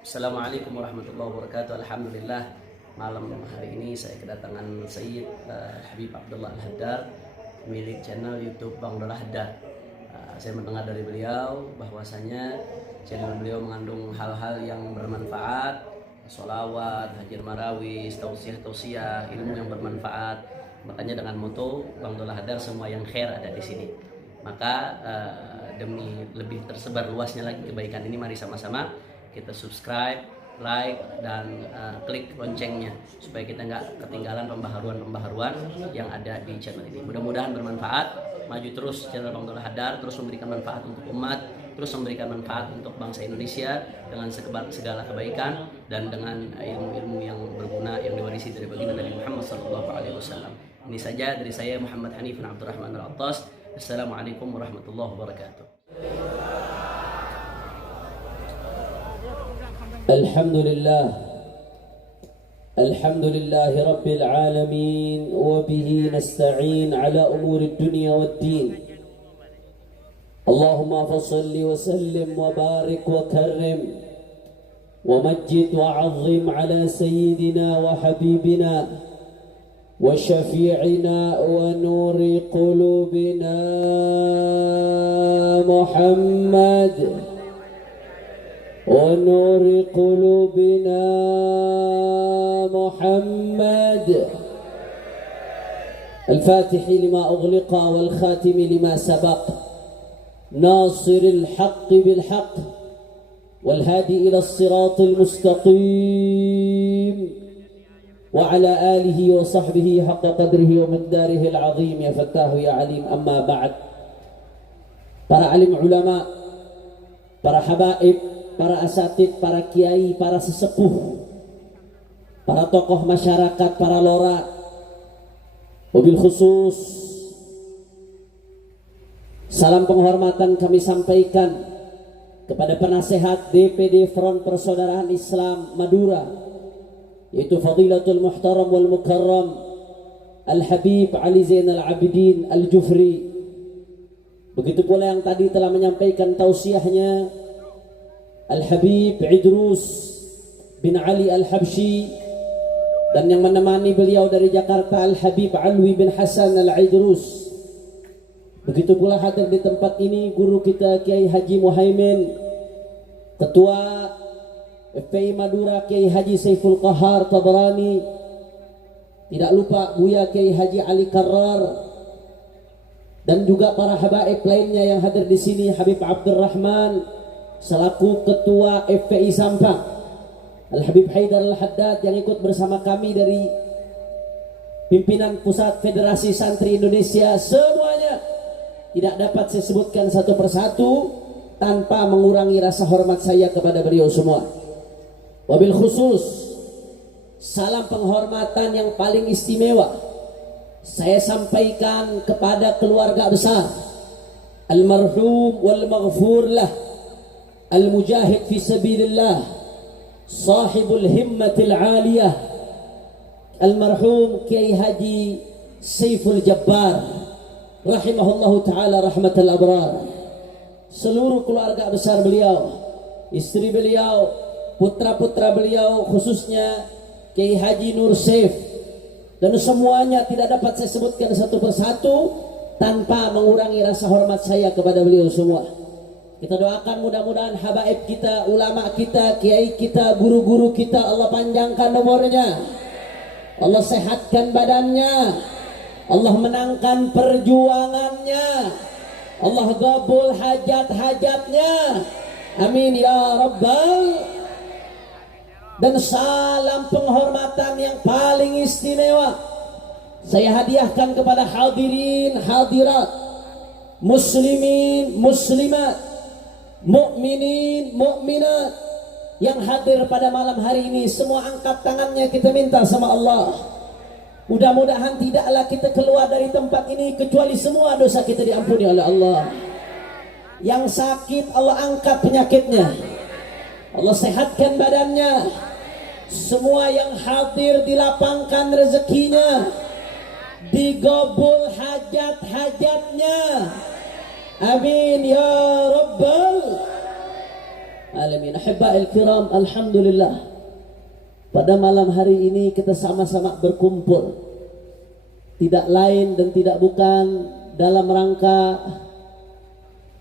Assalamualaikum warahmatullahi wabarakatuh. Alhamdulillah, malam hari ini saya kedatangan Sayyid Habib Abdullah Al-Haddad, milik channel YouTube Bang Abdullah Haddad. Saya mendengar dari beliau bahwasanya channel beliau mengandung hal-hal yang bermanfaat, sholawat, hajir marawis, tausiah, ilmu yang bermanfaat. Makanya dengan moto Bang Abdullah Haddad, semua yang khair ada di sini. Maka demi lebih tersebar luasnya lagi kebaikan ini, mari sama-sama kita subscribe, like, dan klik loncengnya supaya kita nggak ketinggalan pembaharuan yang ada di channel ini. Mudah-mudahan bermanfaat, maju terus channel Bang Abdullah Haddad, terus memberikan manfaat untuk umat, terus memberikan manfaat untuk bangsa Indonesia dengan segala kebaikan dan dengan ilmu-ilmu yang berguna yang diwarisi dari baginda Nabi Muhammad SAW. Ini saja dari saya, Muhammad Hanif bin Abdurrahman Al-Attas. Assalamualaikum warahmatullahi wabarakatuh. الحمد لله رب العالمين وبه نستعين على أمور الدنيا والدين. اللهم فصل وسلم وبارك وكرم ومجد وعظم على سيدنا وحبيبنا وشفيعنا ونور قلوبنا محمد ونور قلوبنا محمد الفاتح لما أغلق والخاتم لما سبق ناصر الحق بالحق والهادي إلى الصراط المستقيم وعلى آله وصحبه حق قدره ومقداره العظيم. يا فتاه يا عليم. أما بعد، para alim ulama, para habaib, para asatid, para kiai, para sesepuh, para tokoh masyarakat, para lora, wabil khusus salam penghormatan kami sampaikan kepada penasehat DPD Front Persaudaraan Islam Madura, yaitu Fadilatul Muhtaram wal Mukarram Al-Habib Ali Zainal Abidin Al-Jufri. Begitu pula yang tadi telah menyampaikan tausiahnya Al-Habib Idrus bin Ali Al-Habsyi, dan yang menemani beliau dari Jakarta Al-Habib Alwi bin Hasan Al-Idrus. Begitu pula hadir di tempat ini guru kita Kiai Haji Muhaimin, Ketua FPI Madura Kiai Haji Saiful Qahar Tabrani, tidak lupa Buya Kiai Haji Ali Karrar, dan juga para habaib lainnya yang hadir di sini, Habib Abdurrahman selaku Ketua FPI Sampang, Al-Habib Haidar Al-Haddad yang ikut bersama kami dari pimpinan Pusat Federasi Santri Indonesia. Semuanya tidak dapat saya sebutkan satu persatu tanpa mengurangi rasa hormat saya kepada beliau semua. Wabil khusus salam penghormatan yang paling istimewa saya sampaikan kepada keluarga besar almarhum wal maghfur lah, al-mujahid fi sabilillah, sahibul himmatil aliyah, almarhum Kiai Haji Saiful Jabbar rahimahullahu ta'ala rahmatal abrar. Seluruh keluarga besar beliau, istri beliau, putra-putra beliau, khususnya Kiai Haji Nur Saif, dan semuanya tidak dapat saya sebutkan satu persatu tanpa mengurangi rasa hormat saya kepada beliau semua. Kita doakan mudah-mudahan habaib kita, ulama kita, kiai kita, guru-guru kita, Allah panjangkan umurnya, Allah sehatkan badannya, Allah menangkan perjuangannya, Allah gabul hajat-hajatnya, amin ya rabbal. Dan salam penghormatan yang paling istimewa saya hadiahkan kepada hadirin hadirat, muslimin muslimat, mukminin mukminat yang hadir pada malam hari ini. Semua angkat tangannya, kita minta sama Allah, mudah-mudahan tidaklah kita keluar dari tempat ini kecuali semua dosa kita diampuni oleh Allah. Yang sakit Allah angkat penyakitnya, Allah sehatkan badannya. Semua yang hadir dilapangkan rezekinya, digabul hajat-hajatnya, amin ya rabbal. alamin. Ahibba'il kiram, alhamdulillah. Pada malam hari ini kita sama-sama berkumpul, tidak lain dan tidak bukan dalam rangka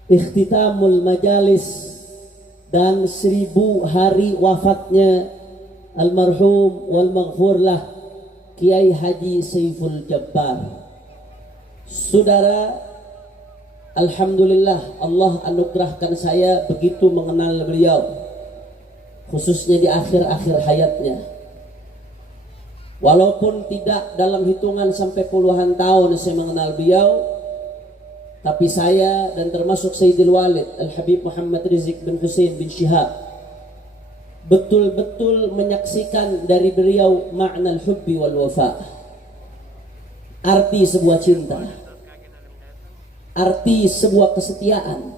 ikhtitamul majalis dan 1000 hari wafatnya almarhum wal maghfurlah Kiai Haji Saiful Jabbar. Saudara, alhamdulillah Allah anugerahkan saya begitu mengenal beliau, khususnya di akhir-akhir hayatnya. Walaupun tidak dalam hitungan sampai puluhan tahun saya mengenal beliau, tapi saya dan termasuk Sayyidil Walid Al-Habib Muhammad Rizik bin Hussein bin Syihab betul-betul menyaksikan dari beliau makna al-hubbi wal wafa, arti sebuah cinta, arti sebuah kesetiaan.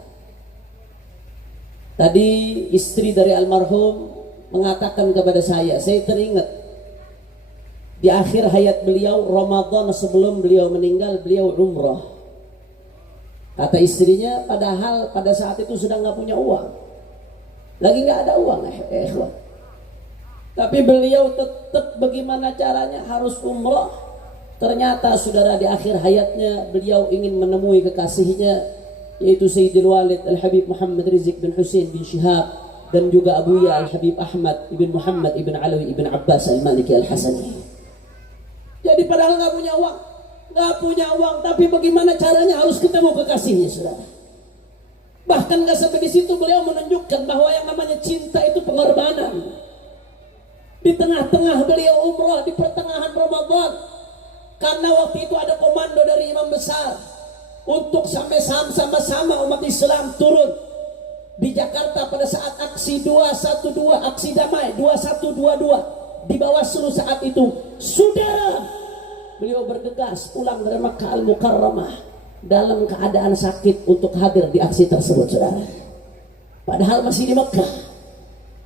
Tadi istri dari almarhum mengatakan kepada saya teringat di akhir hayat beliau, Ramadan sebelum beliau meninggal, beliau umrah. Kata istrinya, padahal pada saat itu sudah nggak punya uang, lagi nggak ada uang, tapi beliau tetap bagaimana caranya harus umrah. Ternyata saudara, di akhir hayatnya beliau ingin menemui kekasihnya, yaitu Sayyidil Walid Al-Habib Muhammad Rizik bin Hussein bin Syihab, dan juga Abuya Al-Habib Ahmad ibn Muhammad ibn Alawi ibn Abbas Al-Maliki Al-Hasani. Jadi padahal nggak punya uang, tapi bagaimana caranya harus ketemu kekasihnya, saudara. Bahkan nggak sampai di situ, beliau menunjukkan bahwa yang namanya cinta itu pengorbanan. Di tengah-tengah beliau umrah di pertengahan Ramadan, karena waktu itu ada komando dari imam besar untuk sampai sama-sama umat Islam turun di Jakarta pada saat aksi 212, aksi damai 2122 di Bawaslu saat itu. Saudara, beliau bergegas pulang dari Makkah Al-Mukarramah dalam keadaan sakit untuk hadir di aksi tersebut, saudara. Padahal masih di Mekah,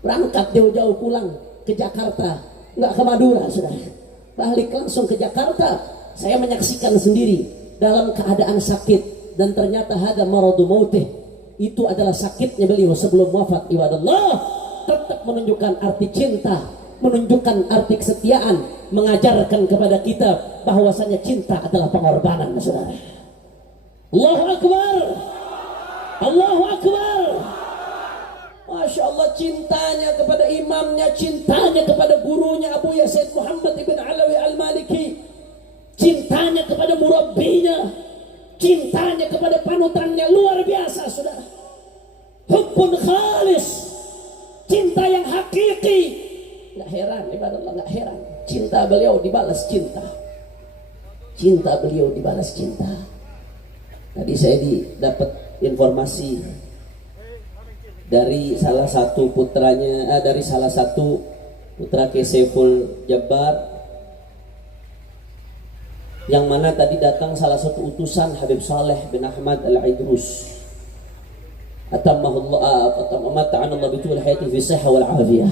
berangkat jauh-jauh pulang ke Jakarta, nggak ke Madura, saudara. Balik langsung ke Jakarta. Saya menyaksikan sendiri dalam keadaan sakit, dan ternyata hada maradu mautih, itu adalah sakitnya beliau sebelum wafat. Ibadallah, tetap menunjukkan arti cinta, menunjukkan arti kesetiaan, mengajarkan kepada kita bahwasanya cinta adalah pengorbanan, saudara. Allahu Akbar, Allahu Akbar. Masya Allah, cintanya kepada imamnya, cintanya kepada gurunya Abu Sayyid Muhammad ibn Alawi Al-Maliki, cintanya kepada murabbinya, cintanya kepada panutannya luar biasa, saudara. Hubbun khalis, cinta yang hakiki. Nggak heran, ibadallah, nggak heran, cinta beliau dibalas cinta, cinta beliau dibalas cinta. Tadi saya dapat informasi dari salah satu putranya, dari salah satu putra Kiai Saiful Jabbar, yang mana tadi datang salah satu utusan Habib Saleh bin Ahmad Al-Idrus, atammata'anallah bitul hayati fi sihha wal afiyah.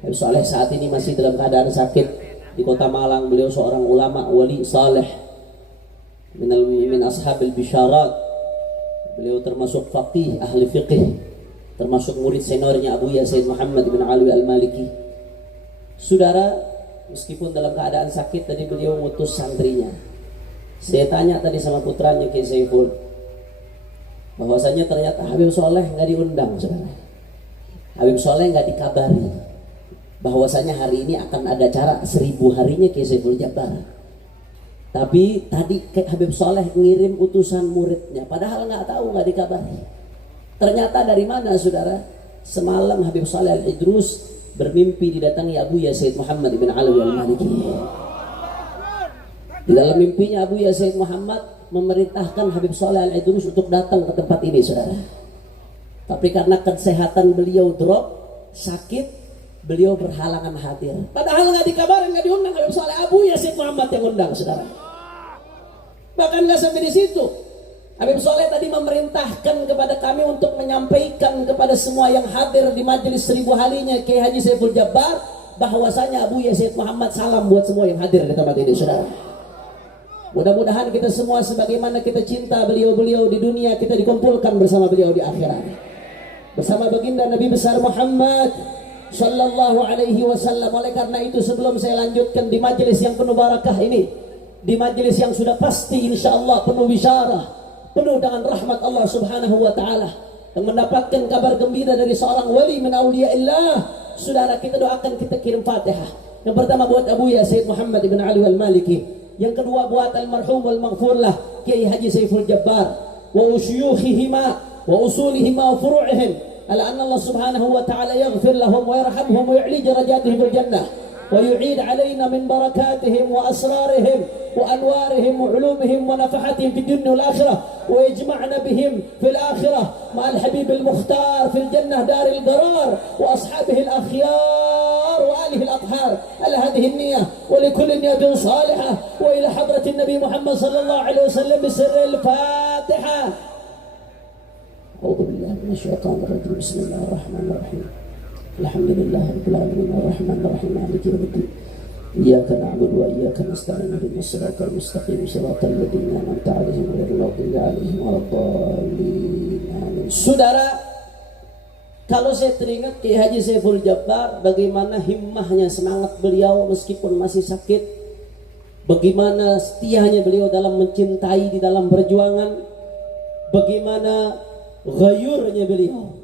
Habib Saleh saat ini masih dalam keadaan sakit di kota Malang. Beliau seorang ulama wali saleh min ashabil bisyarat. Beliau termasuk faqih, ahli fiqih, termasuk murid seniornya Abu Sayyid Muhammad bin Ali Al-Maliki. Saudara, meskipun dalam keadaan sakit, tadi beliau ngutus santrinya. Saya tanya tadi sama putranya Kiai Saiful, bahwasanya ternyata Habib Soleh nggak diundang, saudara. Habib Soleh nggak dikabari bahwasanya hari ini akan ada acara 1000 harinya Kiai Saiful Jabbar. Tapi tadi Habib Soleh ngirim utusan muridnya, padahal nggak tahu, nggak dikabari. Ternyata dari mana, saudara? Semalam Habib Soleh Al-Idrus bermimpi didatangi Abu Sayyid Muhammad ibn Alawi Al-Maliki. Di dalam mimpinya Abu Sayyid Muhammad memerintahkan Habib Soleh Al-Idrus untuk datang ke tempat ini, saudara. Tapi karena kesehatan beliau drop, sakit, beliau berhalangan hadir. Padahal nggak dikabarin, nggak diundang Habib Soleh, Abu Sayyid Muhammad yang undang, saudara. Bahkan nggak sampai di situ, Habib Soleh tadi memerintahkan kepada kami untuk menyampaikan kepada semua yang hadir di majelis 1000 harinya Kiai Haji Saiful Jabbar, bahwasanya Abu Sayyid Muhammad salam buat semua yang hadir di tempat ini, saudara. Mudah-mudahan kita semua sebagaimana kita cinta beliau-beliau di dunia, kita dikumpulkan bersama beliau di akhirat. bersama baginda Nabi besar Muhammad sallallahu alaihi wasallam. Oleh karena itu sebelum saya lanjutkan di majelis yang penuh barakah ini, di majelis yang sudah pasti insyaallah penuh bisyarah, penuh dengan rahmat Allah Subhanahu wa taala, yang mendapatkan kabar gembira dari seorang wali min auliyaillah, saudara kita doakan, kita kirim Fatihah. Yang pertama buat Abuya Sayyid Muhammad ibn Ali al-Maliki, yang kedua buat almarhum wal maghfurlah Kiai Haji Saiful Jabbar wa usyukhihima wa usulihima wa furu'ihim, ala anna Allah Subhanahu wa ta'ala yaghfir lahum wa yarhamhum wa yu'li darajatihim fil jannah wa yu'id alaina min barakatihim wa asrarihim wa anwarihim wa ulumihim wa nafahatihim fid dunya wal akhirah wa yajma'na bihim fil akhirah ma'al habib al mukhtar fil jannah daril qarar wa ashabihi al akhyar wa alihi al athhar. Ala hadhihi an-niyyah wa li kulli niyyatin salihah wa ila hadratin nabi Muhammad sallallahu alaihi wasallam bi sirril Fatihah. A'udzu billahi minasy syaithanir rajim. Bismillahirrahmanirrahim. Alhamdulillahirabbil alamin arrahmanir rahim maliki yaumiddin. Iyyaka na'budu wa iyyaka nasta'in ihdinas siratal mustaqim siratal ladzina an'amta 'alaihim ghairil maghdubi 'alaihim waladdallin. Saudara, kalau saya teringat Kiai Haji Saiful Jabbar, bagaimana himmahnya, semangat beliau meskipun masih sakit, bagaimana setianya beliau dalam mencintai, di dalam perjuangan, bagaimana ghayurnya beliau,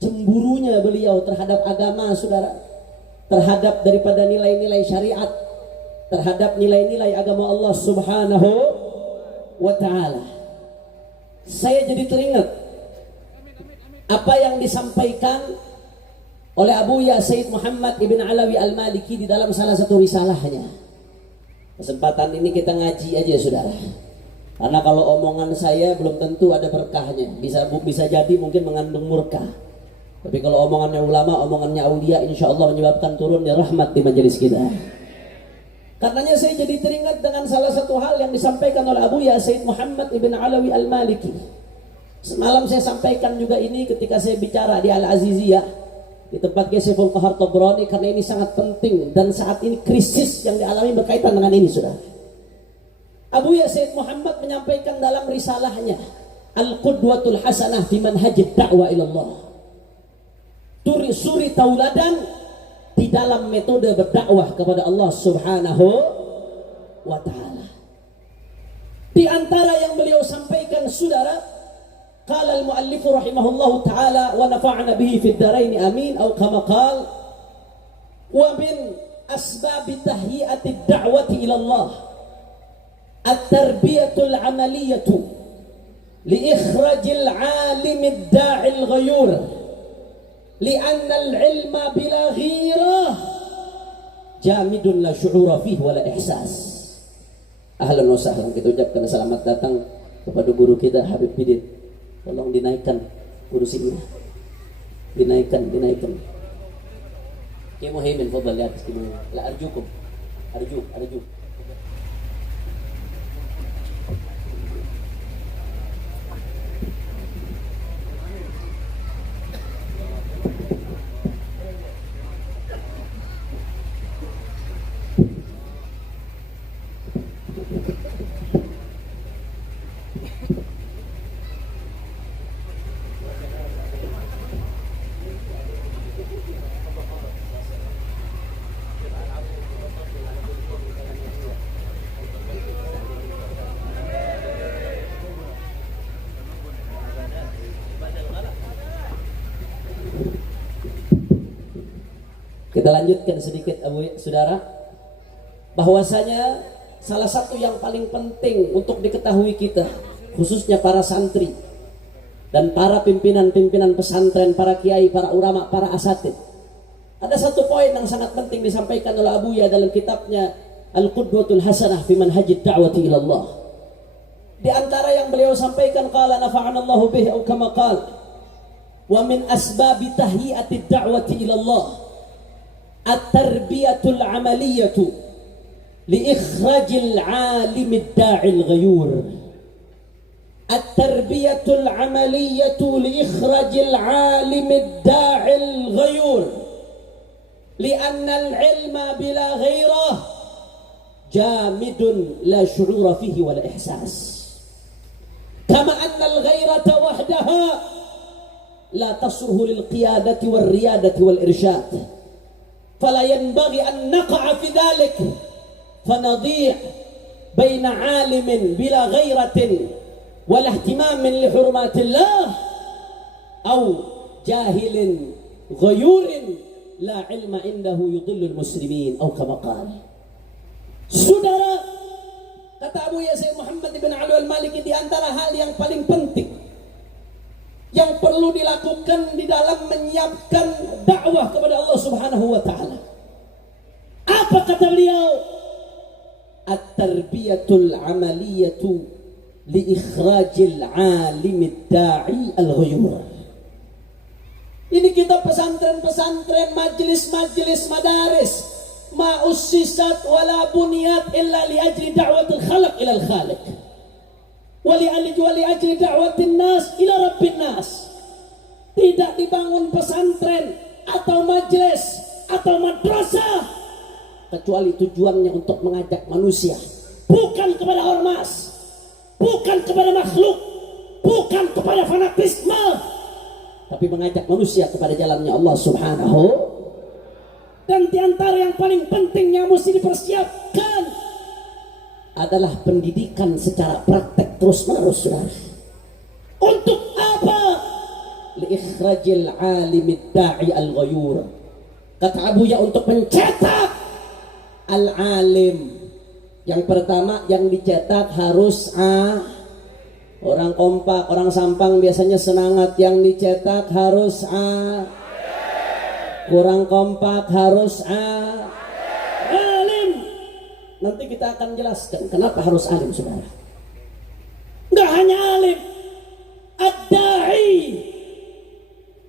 cemburunya beliau terhadap agama, saudara, terhadap daripada nilai-nilai syariat, terhadap nilai-nilai agama Allah Subhanahu wa ta'ala. Saya jadi teringat apa yang disampaikan oleh Abuya Sayyid Muhammad ibn Alawi al-Maliki di dalam salah satu risalahnya. Kesempatan ini kita ngaji aja, saudara, karena kalau omongan saya belum tentu ada berkahnya, bisa jadi mungkin mengandung murka. Tapi kalau omongannya ulama, omongannya aulia, insya Allah menyebabkan turunnya rahmat di majelis kita. Karenanya saya jadi teringat dengan salah satu hal yang disampaikan oleh Abuya Sayyid Muhammad ibn Alawi al-Maliki. Semalam saya sampaikan juga ini ketika saya bicara di Al-Aziziyah, di tempat Saiful Qahar Tabrani, karena ini sangat penting dan saat ini krisis yang dialami berkaitan dengan ini, saudara. Abuya Sayyid Muhammad menyampaikan dalam risalahnya Al-Qudwatul Hasanah fi manhajid da'wah ilallah, suri tauladan di dalam metode berdakwah kepada Allah Subhanahu wa ta'ala. Di antara yang beliau sampaikan, saudara, qala al-muallif rahimahullahu ta'ala wa nafa'na bihi fid dharain amin, atau kama qala wa min asbab tahiyati ad-da'wati ila Allah at-tarbiyatul amaliyatu li ikhrajil 'alim ad-da'i al-ghayur li'anna al-'ilma bila ghirah jamidun la syu'ura fihi wa la ihsas. Ahlan wa sahlan, kita ucapkan selamat datang kepada guru kita Habib Bidin. Tolong dinaikkan kursinya, dinaikkan. Ya Muhaimin, fadhal ya atas dulu. La arju. Kita lanjutkan sedikit, saudara, bahwasanya salah satu yang paling penting untuk diketahui kita, khususnya para santri dan para pimpinan-pimpinan pesantren, para kiai, para ulama, para asatid, ada satu poin yang sangat penting disampaikan oleh Abuya dalam kitabnya Al-Qudwatul Hasanah fi manhajid da'wati ila Allah. Di antara yang beliau sampaikan, qala nafa'anallahu bihi, atau kama qala wa min asbabi tahiyati da'wati ila Allah at-tarbiyatul amaliyatu li ikhrajil 'alimid da'il ghayur. At-tarbiyatul amaliyatu li ikhrajil 'alimid da'il ghayur li'anna al-'ilma bila ghairah jamidun la syu'ura fihi wa la ihsas. Kama anna al-ghairata wahdaha la tasruhu lil qiyadati wal riyadati wal irsyad. Fala yanbaghi an naqa'a fi dhalik fanadhi' baina 'alimin bila ghairatin wal ihtimamin li hurmatillah aw jahilin ghayurin la ilma indahu yudhillul muslimin atau kama qala. Saudara, kata Abu Yazid Muhammad bin Ali al-Maliki, di antara hal yang paling penting yang perlu dilakukan di dalam menyiapkan dakwah kepada Allah Subhanahu wa taala. Apa kata beliau? At-tarbiyatul amaliyatu li ikhrajil alimid da'i al-ghuyur. Ini kita pesantren-pesantren, majlis-majlis madaris, ma ussisat wala buniyat illa li ajli da'watil khalq ila al-khaliq. Wali ajli da'watin nas ila rabbin nas. Tidak dibangun pesantren atau majelis atau madrasah kecuali tujuannya untuk mengajak manusia, bukan kepada ormas, bukan kepada makhluk, bukan kepada fanatisme, tapi mengajak manusia kepada jalannya Allah Subhanahu. Dan di antara yang paling penting yang mesti dipersiapkan adalah pendidikan secara praktek terus-menerus, saudara. Untuk apa? Liikhrajil alimid da'i al-ghayur. Kata Abu Ya, untuk mencetak al-alim. Yang pertama yang dicetak harus orang kompak, orang Sampang biasanya semangat. Yang dicetak harus kurang kompak harus alim. Nanti kita akan jelaskan kenapa harus alim, saudara. Nggak hanya alim, ad-da'i,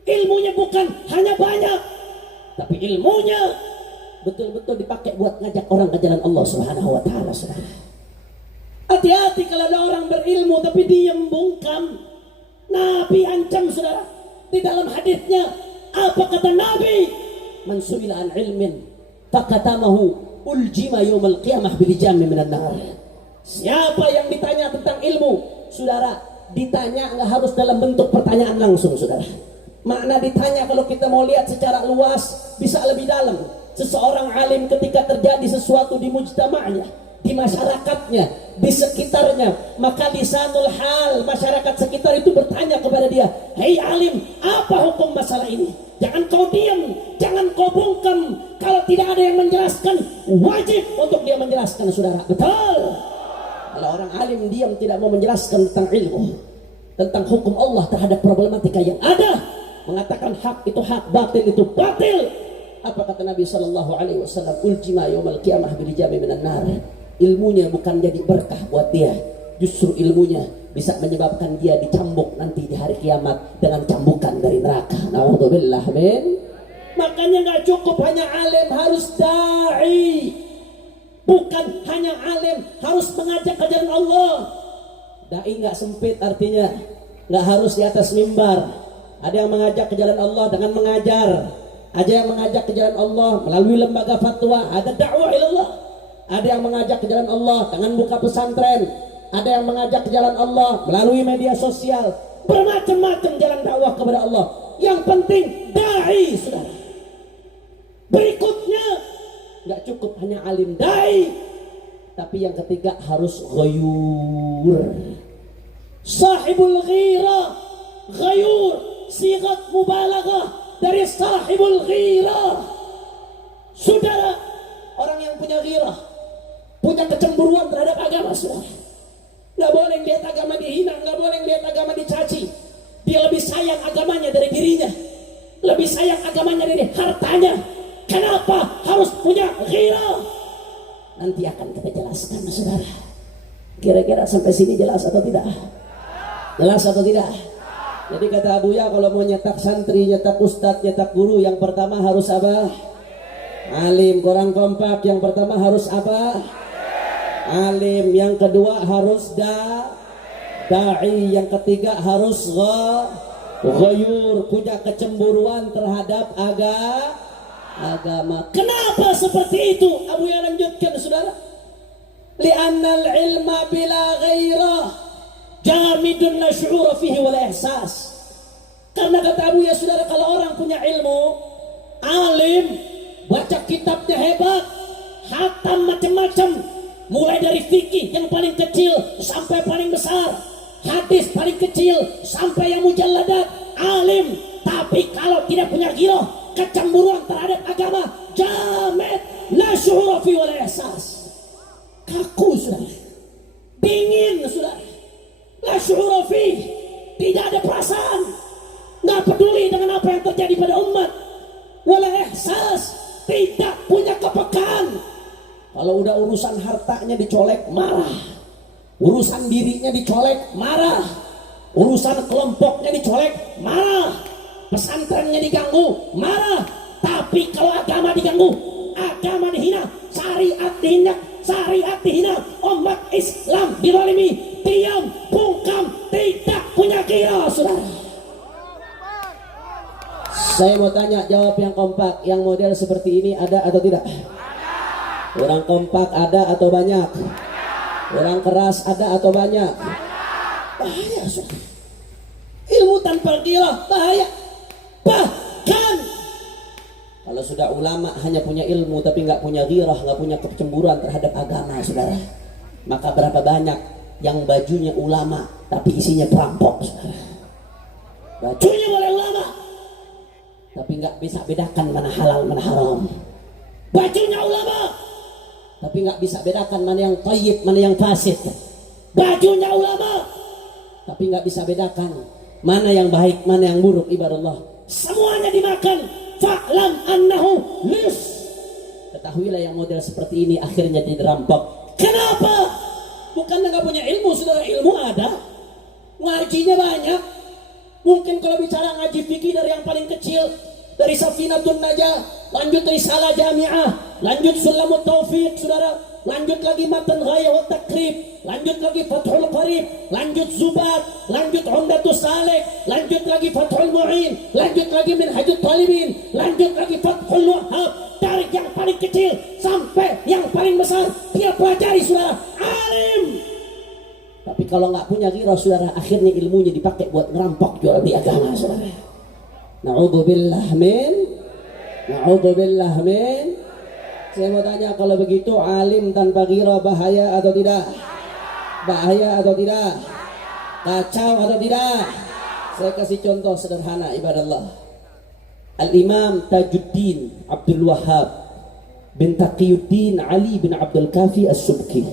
ilmunya bukan hanya banyak, tapi ilmunya betul-betul dipakai buat ngajak orang ke jalan Allah Subhanahu wa taala, saudara. Hati-hati kalau ada orang berilmu tapi diam bungkam. Nabi ancam, saudara, di dalam hadisnya. Apa kata Nabi? Man su'ila an ilmin fakatamahu uljima yaumal qiyamah bilijami minan nar. Siapa yang ditanya tentang ilmu, saudara, ditanya nggak harus dalam bentuk pertanyaan langsung, saudara. Makna ditanya kalau kita mau lihat secara luas bisa lebih dalam. Seseorang alim ketika terjadi sesuatu di mujtama'nya, di masyarakatnya, di sekitarnya, maka lisanul hal masyarakat sekitar itu bertanya kepada dia, "Hei alim, apa hukum masalah ini?" Jangan kau diam, jangan kau bungkam. Kalau tidak ada yang menjelaskan, wajib untuk dia menjelaskan, saudara. Betul. Kalau orang alim diam tidak mau menjelaskan tentang ilmu, tentang hukum Allah terhadap problematika yang ada, mengatakan hak itu hak, batil itu batil. Apa kata Nabi sallallahu alaihi wasallam? Uljima yaumal qiyamah bilijami minan nar. Ilmunya bukan jadi berkah buat dia, justru ilmunya bisa menyebabkan dia dicambuk nanti di hari kiamat dengan cambukan dari neraka. Naudzubillah min. Makanya nggak cukup hanya alim, harus da'i. Bukan hanya alim, harus mengajak ke jalan Allah. Da'i nggak sempit, artinya nggak harus di atas mimbar. Ada yang mengajak ke jalan Allah dengan mengajar. Ada yang mengajak ke jalan Allah melalui lembaga fatwa, ada dakwah ilallah. Ada yang mengajak ke jalan Allah dengan buka pesantren. Ada yang mengajak ke jalan Allah melalui media sosial. Bermacam-macam jalan dakwah kepada Allah. Yang penting da'i, saudara. Berikutnya, nggak cukup hanya alim, da'i, tapi yang ketiga harus ghayur. Sahibul ghirah, ghayur, sigat mubalaghah dari sahibul ghirah. Saudara, orang yang punya ghirah, punya kecemburuan terhadap agama, saudara. Nggak boleh lihat agama dihina, nggak boleh lihat agama dicaci. Dia lebih sayang agamanya dari dirinya, lebih sayang agamanya dari hartanya. Kenapa harus punya ghirah? Nanti akan kita jelaskan, saudara. Kira-kira sampai sini jelas atau tidak? Jelas atau tidak? Jadi kata Abu Ya, kalau mau nyetak santri, nyetak ustadz, nyetak guru, yang pertama harus apa? Alim. Kurang kompak, yang pertama harus apa? Alim. Yang kedua harus da'i. Yang ketiga harus ghayur, punya kecemburuan terhadap agama. Kenapa seperti itu? Abu Ya lanjutkan, saudara. Li'annal ilma bila ghairah jamidun la syu'ura fihi wala ihsas. Karena kata Abu ya saudara, kalau orang punya ilmu, alim, baca kitabnya hebat, hatam macam-macam, mulai dari fikih yang paling kecil sampai paling besar, hadis paling kecil sampai yang mujalladat, alim, tapi kalau tidak punya giroh, kecemburuan terhadap agama, jamet, la syuhura fi wala ihsas, kaku saudara, dingin saudara, la syuhura fi, tidak ada perasaan, nggak peduli dengan apa yang terjadi pada umat, wala ihsas, tidak punya kepekaan. Kalau udah urusan hartanya dicolek, marah. Urusan dirinya dicolek, marah. Urusan kelompoknya dicolek, marah. Pesantrennya diganggu, marah. Tapi kalau agama diganggu, agama dihina, syariat dihina, syariat dihina, umat Islam dirolimi, diam, bungkam, tidak punya kira, saudara. Saya mau tanya, jawab yang kompak. Yang model seperti ini ada atau tidak? Orang kompak ada atau banyak? Orang keras ada atau banyak? Bahaya, saudara. Ilmu tanpa qirah bahaya. Bahkan kalau sudah ulama hanya punya ilmu tapi nggak punya ghirah, nggak punya kecemburuan terhadap agama, saudara, maka berapa banyak yang bajunya ulama tapi isinya perampok, saudara. Bajunya boleh ulama tapi nggak bisa bedakan mana halal mana haram. Bajunya ulama tapi nggak bisa bedakan mana yang thayyib mana yang fasid. Bajunya ulama tapi nggak bisa bedakan mana yang baik mana yang buruk. Ibadallah, semuanya dimakan. Fa'lam annahu lis. Ketahuilah yang model seperti ini akhirnya jadi rampok. Kenapa? Bukan nggak punya ilmu, saudara. Ilmu ada, ngajinya banyak. Mungkin kalau bicara ngaji fikih dari yang paling kecil, dari Safinatun Najah, lanjut Risalah Jami'ah, lanjut Sulamut Taufiq, saudara, lanjut lagi Matan Ghaya wa Takrib, lanjut lagi Fathul Qarib, lanjut Zubat, lanjut Umdatus Salik, lanjut lagi Fathul Mu'in, lanjut lagi Minhajut Talibin, lanjut lagi Fathul Wahhab. Dari yang paling kecil sampai yang paling besar dia pelajari, saudara. Alim. Tapi kalau nggak punya ghirah, saudara, akhirnya ilmunya dipakai buat ngerampok jual di agama, saudara. Na'udzubillah min. Saya mau tanya, kalau begitu alim tanpa ghirah bahaya atau tidak? Bahaya atau tidak? Kacau atau tidak? Saya kasih contoh sederhana, ibadallah. Al-Imam Tajuddin Abdul Wahhab bin Taqiyuddin Ali bin Abdul Kafi As-Subki.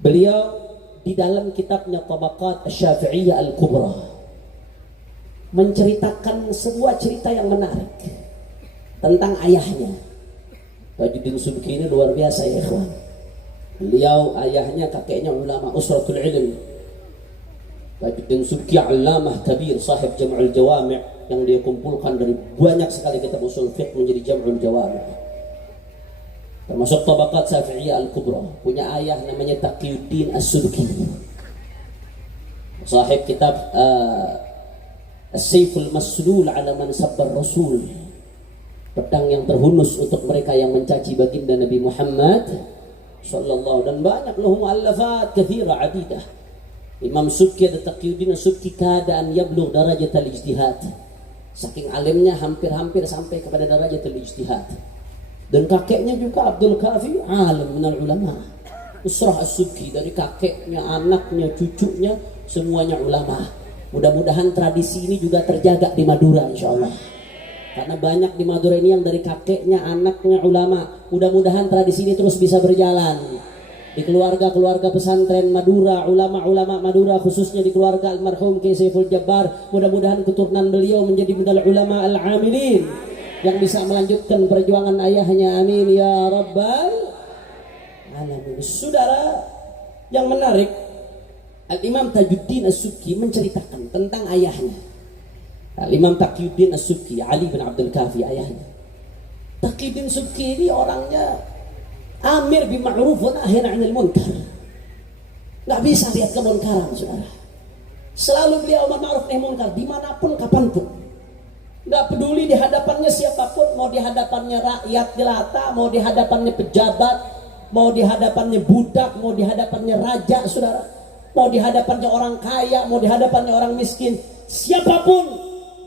Beliau di dalam kitabnya Tabaqat Asy-Syafi'iyah Al-Kubra menceritakan sebuah cerita yang menarik tentang ayahnya. Tajuddin Subki ini luar biasa, ya ikhwan. Beliau ayahnya kakeknya ulama usratul ilm. Tajuddin Subki allamah kabir, sahib Jam'ul Jawami' yang dia kumpulkan dari banyak sekali kitab usul fiqh menjadi Jam'ul Jawami'. Termasuk Tabaqat Syafi'iyah Al-Kubra. Punya ayah namanya Taqiyuddin As-Subki, sahib kitab As-Sayful Maslul ala man sabbar Rasul, pedang yang terhunus untuk mereka yang mencaci baginda Nabi Muhammad sallallahu, dan banyak lahu mu'allafat katsira adidah. Imam Subki ada Taqiyuddin As-Subki keadaan yablugh darajat al-ijtihad. Saking alimnya hampir-hampir sampai kepada darajat al-ijtihad. Dan kakeknya juga Abdul Kafi alim minal ulama. Usrah As-Subki, dari kakeknya, anaknya, cucunya semuanya ulama. Mudah-mudahan tradisi ini juga terjaga di Madura, insyaallah. Karena banyak di Madura ini yang dari kakeknya, anaknya ulama. Mudah-mudahan tradisi ini terus bisa berjalan. Di keluarga-keluarga pesantren Madura, ulama-ulama Madura, khususnya di keluarga almarhum Kiai Saiful Jabbar, mudah-mudahan keturunan beliau menjadi minal ulama al-amilin yang bisa melanjutkan perjuangan ayahnya. Amin ya rabbal alamin. Saudara, yang menarik, Al-Imam Tajuddin As-Subki menceritakan tentang ayahnya. Al-Imam Taqiyuddin As-Subki, Ali bin Abdul Kafi, ayahnya. Taqiyuddin Subki ini orangnya amir bima'ruf wa nahi 'anil munkar. Nggak bisa lihat kemunkaran, saudara. Selalu beliau amar ma'ruf nahi munkar dimanapun kapanpun. Nggak peduli di hadapannya siapapun, mau di hadapannya rakyat jelata, mau di hadapannya pejabat, mau di hadapannya budak, mau di hadapannya raja, saudara, mau di hadapannya orang kaya, mau di hadapannya orang miskin. siapapun,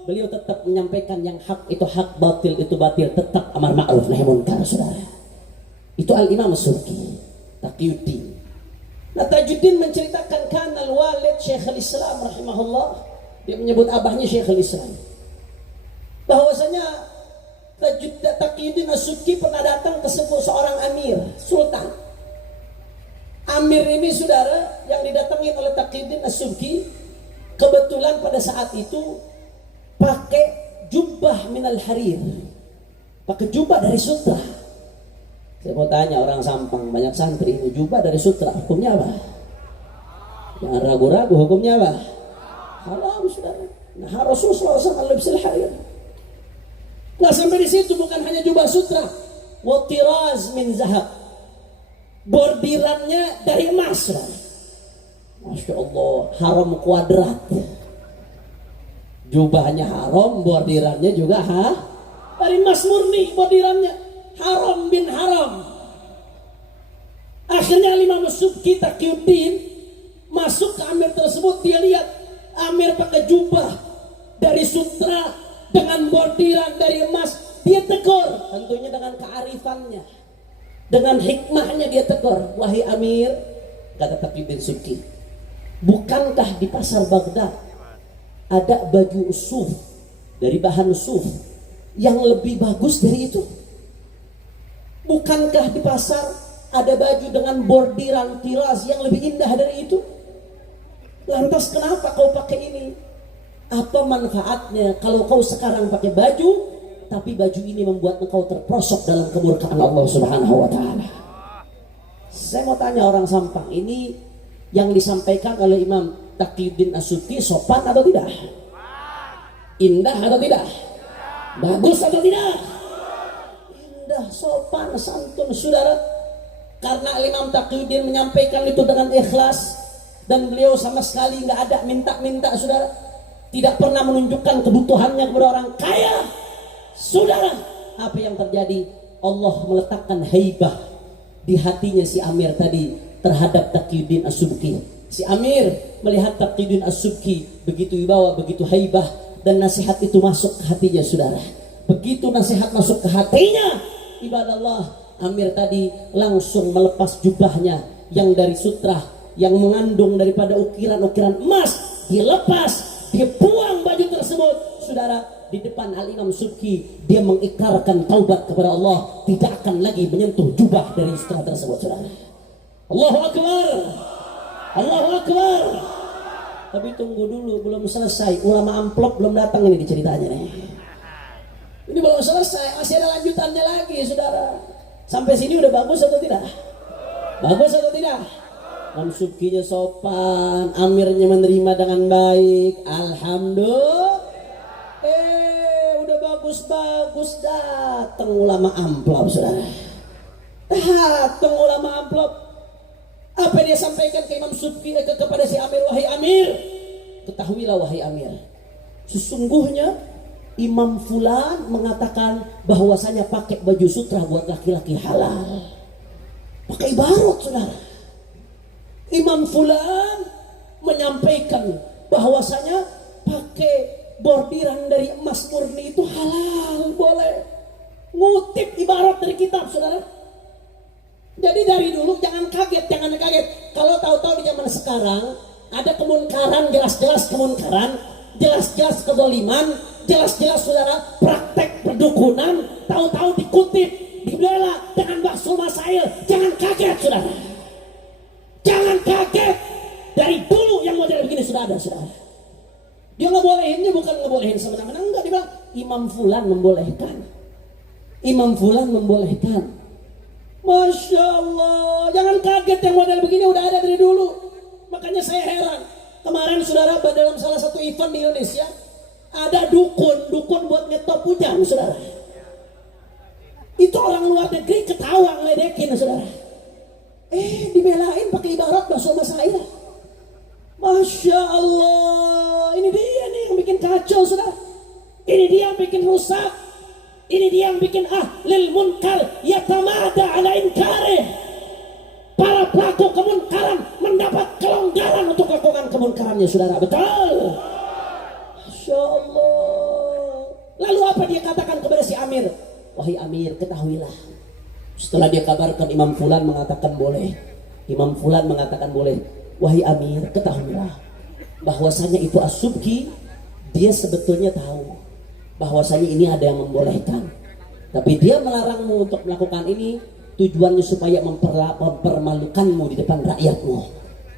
beliau tetap menyampaikan yang hak itu hak, batil itu batil, tetap amar ma'ruf nahi munkar, saudara. Itu Al-Imam Subki Taqiyuddin. Nah, Tajuddin menceritakan kanal walid Syekhul Islam rahimahullah, dia menyebut abahnya Syekhul Islam, bahwasanya Taqiyuddin As-Subki pernah datang ke seorang amir, sultan. Amir ini, saudara, yang didatangi oleh Taqiyuddin As-Subki, kebetulan pada saat itu pakai jubah minal harir, pakai jubah dari sutra. Saya mau tanya orang Sampang, banyak santri ini, jubah dari sutra hukumnya apa? Jangan ragu-ragu, hukumnya apa? Haram, saudara. Nah, Rasulullah SAW lebih harir. Nah, sampai di situ bukan hanya jubah sutra, wa tiraz min zahab, bordirannya dari emas. Masya Allah, haram kuadrat. Jubahnya haram, bordirannya juga dari emas murni, bordirannya haram bin haram. Akhirnya Imam Subki Taqiyuddin masuk ke amir tersebut, dia lihat amir pakai jubah dari sutra dengan bordiran dari emas. Dia tegur, tentunya dengan kearifannya, dengan hikmahnya dia tegur, wahai amir, kata Taqiyuddin Subki, bukankah di pasar Baghdad ada baju suf dari bahan suf yang lebih bagus dari itu? Bukankah di pasar ada baju dengan bordiran tiras yang lebih indah dari itu? Lantas kenapa kau pakai ini? Apa manfaatnya kalau kau sekarang pakai baju, tapi baju ini membuat engkau terperosok dalam kemurkaan Allah Subhanahu wa Ta'ala? Saya mau tanya orang Sampang, ini yang disampaikan oleh Imam Taqiyuddin As-Subki sopan atau tidak? Indah atau tidak? Bagus atau tidak? Indah, sopan, santun, saudara. Karena Imam Taqiyuddin menyampaikan itu dengan ikhlas, dan beliau sama sekali nggak ada minta-minta, saudara. Tidak pernah menunjukkan kebutuhannya kepada orang kaya, saudara. Apa yang terjadi? Allah meletakkan haibah di hatinya si Amir tadi terhadap Taqiyuddin As-Subki. Si Amir melihat Taqiyuddin As-Subki begitu wibawa, begitu haibah, dan nasihat itu masuk ke hatinya, saudara. Begitu nasihat masuk ke hatinya, ibadallah, Amir tadi langsung melepas jubahnya yang dari sutra, yang mengandung daripada ukiran-ukiran emas. Dia lepas, dia buang baju tersebut, saudara. Di depan Al-Imam Subki, dia mengikrarkan taubat kepada Allah, tidak akan lagi menyentuh jubah dari sutra tersebut, saudara. Allahu Akbar, Allahu Akbar. Tapi tunggu dulu, belum selesai. Ulama amplop belum datang ini ceritanya nih. Ini belum selesai, masih ada lanjutannya lagi, saudara. Sampai sini udah bagus atau tidak? Bagus atau tidak? Imam Subkinya sopan, amirnya menerima dengan baik. Alhamdulillah. Udah bagus-bagus, datang ulama amplop, saudara. Datang ulama amplop. Apa yang dia sampaikan ke Imam Subki, kepada si Amir? Wahai Amir, ketahuilah wahai Amir, sesungguhnya Imam Fulan mengatakan bahwasanya pakai baju sutra buat laki-laki halal. Pakai barot, saudara. Imam Fulan menyampaikan bahwasanya pakai bordiran dari emas murni itu halal, boleh. Ngutip ibarat dari kitab, saudara. Jadi dari dulu jangan kaget, jangan kaget. Kalau tahu-tahu di zaman sekarang ada kemunkaran, jelas-jelas kemunkaran, jelas-jelas kezaliman, jelas-jelas, saudara, praktek perdukunan, tahu-tahu dikutip, dibela dengan baksul masail. Jangan kaget, saudara. Jangan kaget. Dari dulu yang model begini sudah ada, saudara. Dia ngebolehinnya bukan ngebolehin semena-mena, enggak. Dia bilang Imam Fulan membolehkan, Imam Fulan membolehkan. Masya Allah, jangan kaget, yang model begini udah ada dari dulu. Makanya saya heran. Kemarin, saudara, dalam salah satu event di Indonesia ada dukun buat ngetop hujan, saudara. Itu orang luar negeri ketawa ngeledekin, saudara. Dibelain pakai ibarat bakso masail. Masya Allah, ini dia nih yang bikin kacau, saudara. Ini dia yang bikin rusak. Ini dia yang bikin ahlil munkar yatamada ala inkarih. Para pelaku kemunkaran mendapat kelonggaran untuk melakukan kemunkarannya, saudara. Betul. Masya Allah. Lalu apa dia katakan kepada si Amir? Wahai Amir, ketahuilah. Setelah dia kabarkan Imam Fulan mengatakan boleh, Imam Fulan mengatakan boleh. Wahai Amir, ketahuilah bahwasanya itu As-Subki, dia sebetulnya tahu bahwasanya ini ada yang membolehkan, tapi dia melarangmu untuk melakukan ini tujuannya supaya mempermalukanmu di depan rakyatmu,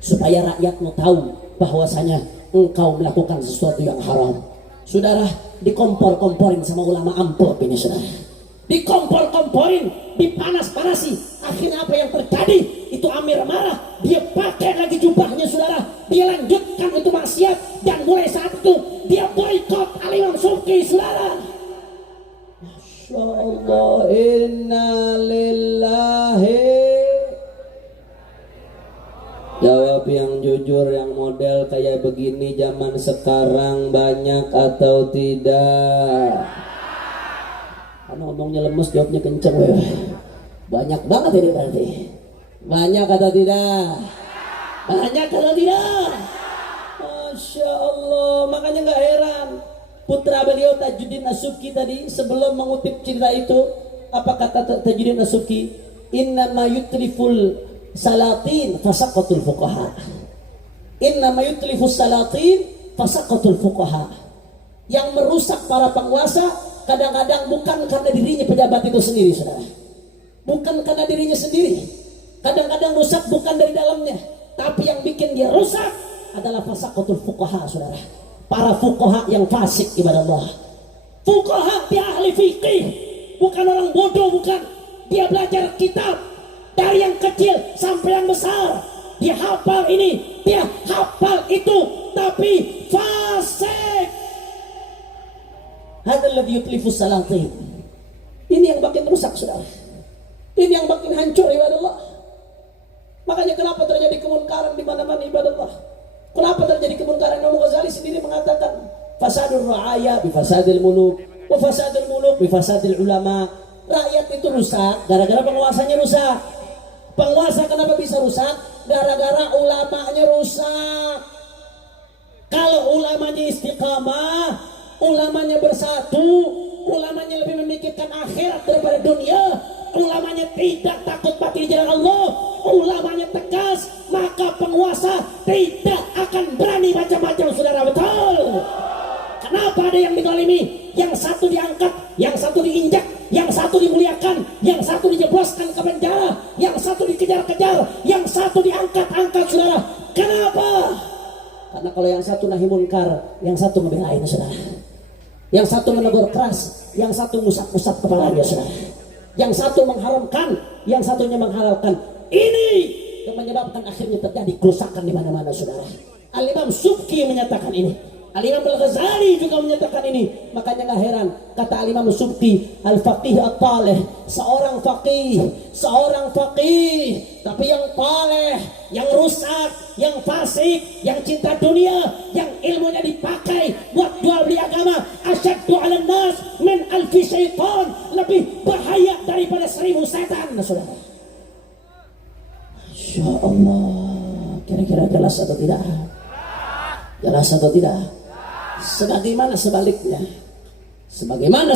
supaya rakyatmu tahu bahwasanya engkau melakukan sesuatu yang haram. Saudara, dikompor-komporin sama ulama amplop ini, saudara. Dikompor-komporin, dipanas-panasi. Akhirnya apa yang terjadi? Itu Amir marah, dia pakai lagi jubahnya, saudara. Dia lanjutkan itu maksiat, dan mulai saat itu dia boikot Al-Imam Subki, saudara. Masya Allah, inna lillahi. Jawab yang jujur, yang model kayak begini zaman sekarang banyak atau tidak? Karena ngomongnya lemes, jawabnya kenceng. Banyak banget ini berarti. Banyak atau tidak? Banyak atau tidak? Masya Allah. Makanya gak heran putra beliau Tajuddin As-Subki tadi sebelum mengutip cerita itu, apa kata Tajuddin As-Subki? Innama yutliful salatin fasaqatul fuqaha. Innama yutlifus salatin fasaqatul fuqaha. Yang merusak para penguasa kadang-kadang bukan karena dirinya pejabat itu sendiri, saudara. Bukan karena dirinya sendiri. Kadang-kadang rusak bukan dari dalamnya, tapi yang bikin dia rusak adalah fasaqatul fuqaha, saudara. Para fuqaha yang fasik, ibadah Allah. Fuqaha dia ahli fikih, bukan orang bodoh, bukan. Dia belajar kitab dari yang kecil sampai yang besar. Dia hafal ini, dia hafal itu, tapi fasik. Hadzal ladzi yutlifus salatin. Ini yang makin rusak, saudara. Ini yang makin hancur, ibadah Allah. Makanya kenapa terjadi kemunkaran di mana-mana, ibadah Allah. Kenapa terjadi kemunkaran? Imam Ghazali sendiri mengatakan, fasadul ra'aya bi fasadil muluk, wa fasadul muluk bi fasadil ulama. Rakyat itu rusak gara-gara penguasanya rusak. Penguasa kenapa bisa rusak? Gara-gara ulamanya rusak. Kalau ulamanya istiqamah, ulamanya bersatu, ulamanya lebih memikirkan akhirat daripada dunia, ulamanya tidak takut mati di jalan Allah, ulamanya tegas, maka penguasa tidak akan berani macam-macam, saudara. Betul. Kenapa ada yang dizalimi? Yang satu diangkat, yang satu diinjak, yang satu dimuliakan, yang satu dijebloskan ke penjara, yang satu dikejar-kejar, yang satu diangkat-angkat, saudara. Kenapa? Karena kalau yang satu nahi munkar, yang satu ngebelain, saudara. Yang satu menegur keras, yang satu ngusap-ngusap kepalanya, saudara. Yang satu mengharamkan, yang satunya menghalalkan. Ini yang menyebabkan akhirnya terjadi kerusakan di mana-mana, saudara. Al-Imam Subki menyatakan ini. Al-Imam Al-Ghazali juga menyatakan ini. Makanya gak heran kata Al-Imam Subki, al-faqih at-talih, seorang faqih, tapi yang talih, yang rusak, yang fasik, yang cinta dunia, yang ilmunya dipakai buat jual beli agama. Asyaddu 'alan nas min alfi syaitan, lebih bahaya daripada 1000 setan, saudara. Masya Allah. Kira-kira jelas atau tidak? Jelas atau tidak? Sebagaimana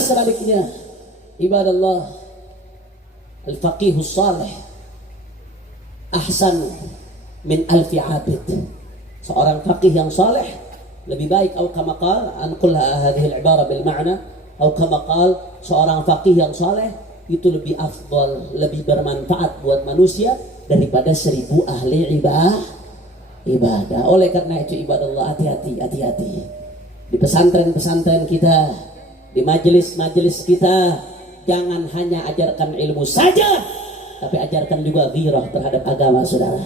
sebaliknya, ibadah Allah, al-faqihus salih ahsan min alfi abid. Seorang faqih yang saleh lebih baik, atau kama qala, anqulha hadhihi al-ibara bil ma'na, atau kama qala, seorang faqih yang saleh itu lebih afdal, lebih bermanfaat buat manusia daripada 1000 ahli ibadah. Oleh karena itu, ibadah Allah, hati-hati di pesantren-pesantren kita, di majelis-majelis kita, jangan hanya ajarkan ilmu saja, tapi ajarkan juga ghirah terhadap agama, saudara.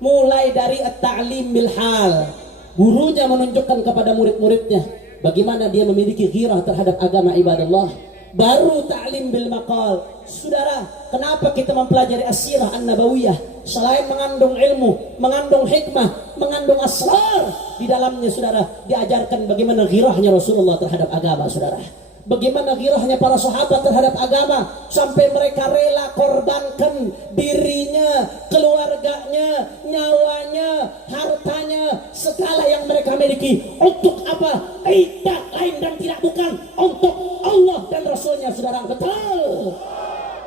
Mulai dari at-ta'lim bil hal, gurunya menunjukkan kepada murid-muridnya bagaimana dia memiliki ghirah terhadap agama, ibadah Allah. Baru ta'lim bil maqal. Saudara, kenapa kita mempelajari as-sirah an-nabawiyah? Selain mengandung ilmu, mengandung hikmah, mengandung asrar di dalamnya, saudara, diajarkan bagaimana ghirahnya Rasulullah terhadap agama, saudara. Bagaimana ghirahnya para sahabat terhadap agama, sampai mereka rela korbankan dirinya, keluarganya, nyawanya, hartanya, segala yang mereka miliki. Untuk apa? Tidak lain dan tidak bukan untuk Allah dan Rasulnya, saudara. Betul.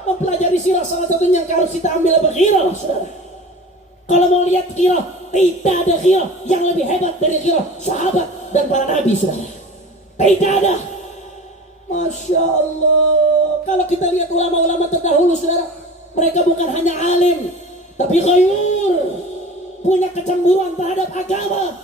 Mempelajari sirah salah satunya yang harus kita ambil apa? Ghirah, saudara. Kalau mau lihat ghirah, tidak ada ghirah yang lebih hebat dari ghirah sahabat dan para nabi, saudara. Tidak ada. Masya Allah. Kalau kita lihat ulama-ulama terdahulu, saudara, mereka bukan hanya alim, tapi ghayur, punya kecemburuan terhadap agama.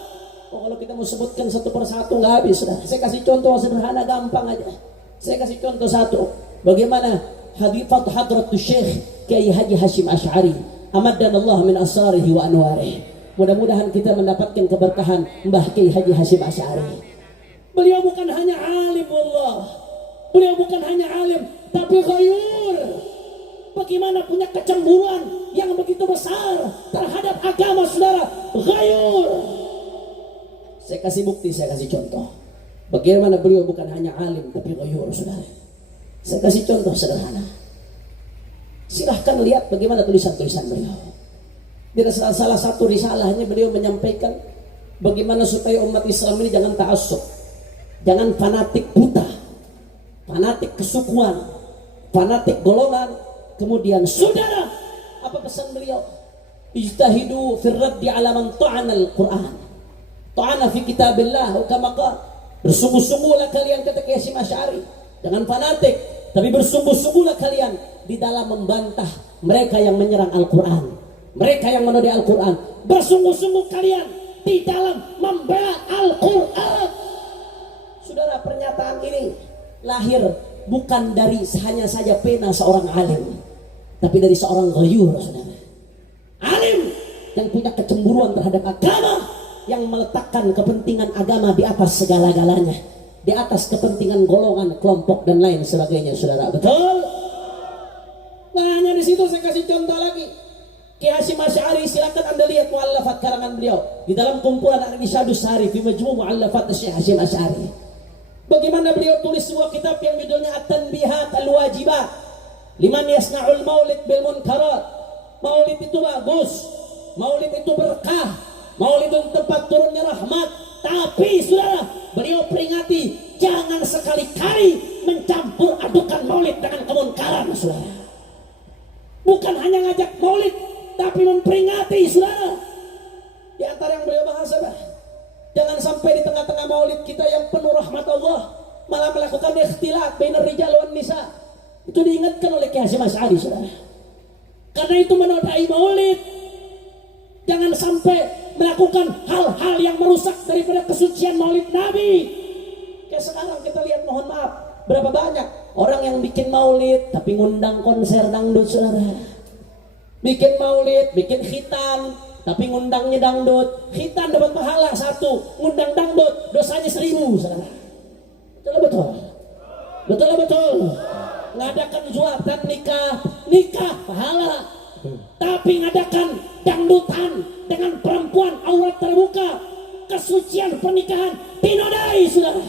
Oh, kalau kita mau sebutkan satu persatu nggak habis, saudara. Saya kasih contoh sederhana, gampang aja. Saya kasih contoh satu. Bagaimana hadratus Syekh Kiai Haji Hashim Asy'ari, amadana Allah min asrarihi wa anwarihi. Mudah-mudahan kita mendapatkan keberkahan Mbah Kiai Haji Hashim Asy'ari. Beliau bukan hanya alim, Allah. Beliau bukan hanya alim, tapi ghayur. Bagaimana punya kecemburuan yang begitu besar terhadap agama, saudara. Ghayur. Saya kasih bukti, saya kasih contoh. Bagaimana beliau bukan hanya alim, tapi ghayur, saudara. Saya kasih contoh sederhana. Silahkan lihat bagaimana tulisan-tulisan beliau. Di salah satu risalahnya beliau menyampaikan bagaimana supaya umat Islam ini jangan ta'assub, jangan fanatik buta, fanatik kesukuan, fanatik golongan. Kemudian, saudara, apa pesan beliau? Ijtahidu fir raddi ala man ta'ana al-Qur'an, ta'ana fi kitabillah, kama qala. Bersungguh-sungguhlah kalian, kata Kiai Hasyim Asy'ari, jangan fanatik, tapi bersungguh-sungguhlah kalian di dalam membantah mereka yang menyerang Al-Quran, mereka yang menodai Al-Quran. Bersungguh-sungguh kalian di dalam membela Al-Quran. Saudara, pernyataan ini lahir bukan dari hanya saja pena seorang alim, tapi dari seorang ghayur, saudara. Alim yang punya kecemburuan terhadap agama, yang meletakkan kepentingan agama di atas segala-galanya, di atas kepentingan golongan, kelompok dan lain sebagainya, saudara. Betul? Nah, hanya di situ saya kasih contoh lagi. Kiai Hasyim Asy'ari, silakan Anda lihat muallafat karangan beliau di dalam kumpulan Al-Irsyadus Sari fi Majmu' Muallafat Syekh Hasyim Asy'ari. Bagaimana beliau tulis sebuah kitab yang judulnya At-Tanbihat Al-Wajibat liman yasna'ul maulid bil munkarat. Maulid itu bagus, maulid itu berkah, maulid itu tempat turunnya rahmat. Tapi saudara, beliau peringati jangan sekali-kali mencampur adukan maulid dengan kemunkaran, saudara. Bukan hanya ngajak maulid, tapi memperingati, saudara. Di antara yang beliau bahas apa? Jangan sampai di tengah-tengah maulid kita yang penuh rahmat Allah malah melakukan ikhtilat bainar rijal wan nisa. Itu diingatkan oleh Kiai Hasyim Asy'ari, saudara. Karena itu menodai maulid. Jangan sampai melakukan hal-hal yang merusak daripada kesucian maulid Nabi. Kayak sekarang kita lihat, mohon maaf, berapa banyak orang yang bikin maulid tapi ngundang konser dangdut, saudara. Bikin maulid, bikin khitan, tapi ngundangnya dangdut. Khitan dapat pahala 1, ngundang dangdut dosanya 1000, saudara. Betul. Betul. Ngadakan zuatan nikah pahala. Tapi ngadakan dangdutan dengan perempuan aurat terbuka, kesucian pernikahan dinodai, saudara.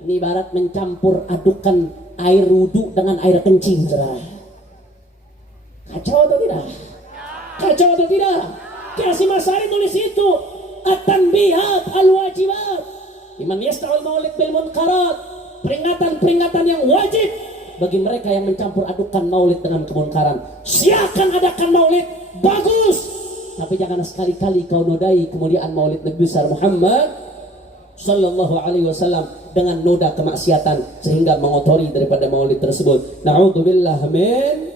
Ini ibarat mencampur adukan air wudhu dengan air kencing, saudara. Kacau atau tidak? Kacau atau tidak? Kiai Hasyim Asy'ari tulis itu At-Tanbihat Al-Wajibat liman yasna'ul maulid bil munkarat. Peringatan-peringatan yang wajib bagi mereka yang mencampur adukan maulid dengan kemunkaran. Silakan adakan maulid, bagus, tapi jangan sekali-kali kau nodai kemuliaan maulid Nabi besar Muhammad sallallahu alaihi wasallam dengan noda kemaksiatan sehingga mengotori daripada maulid tersebut. Na'udzubillah min.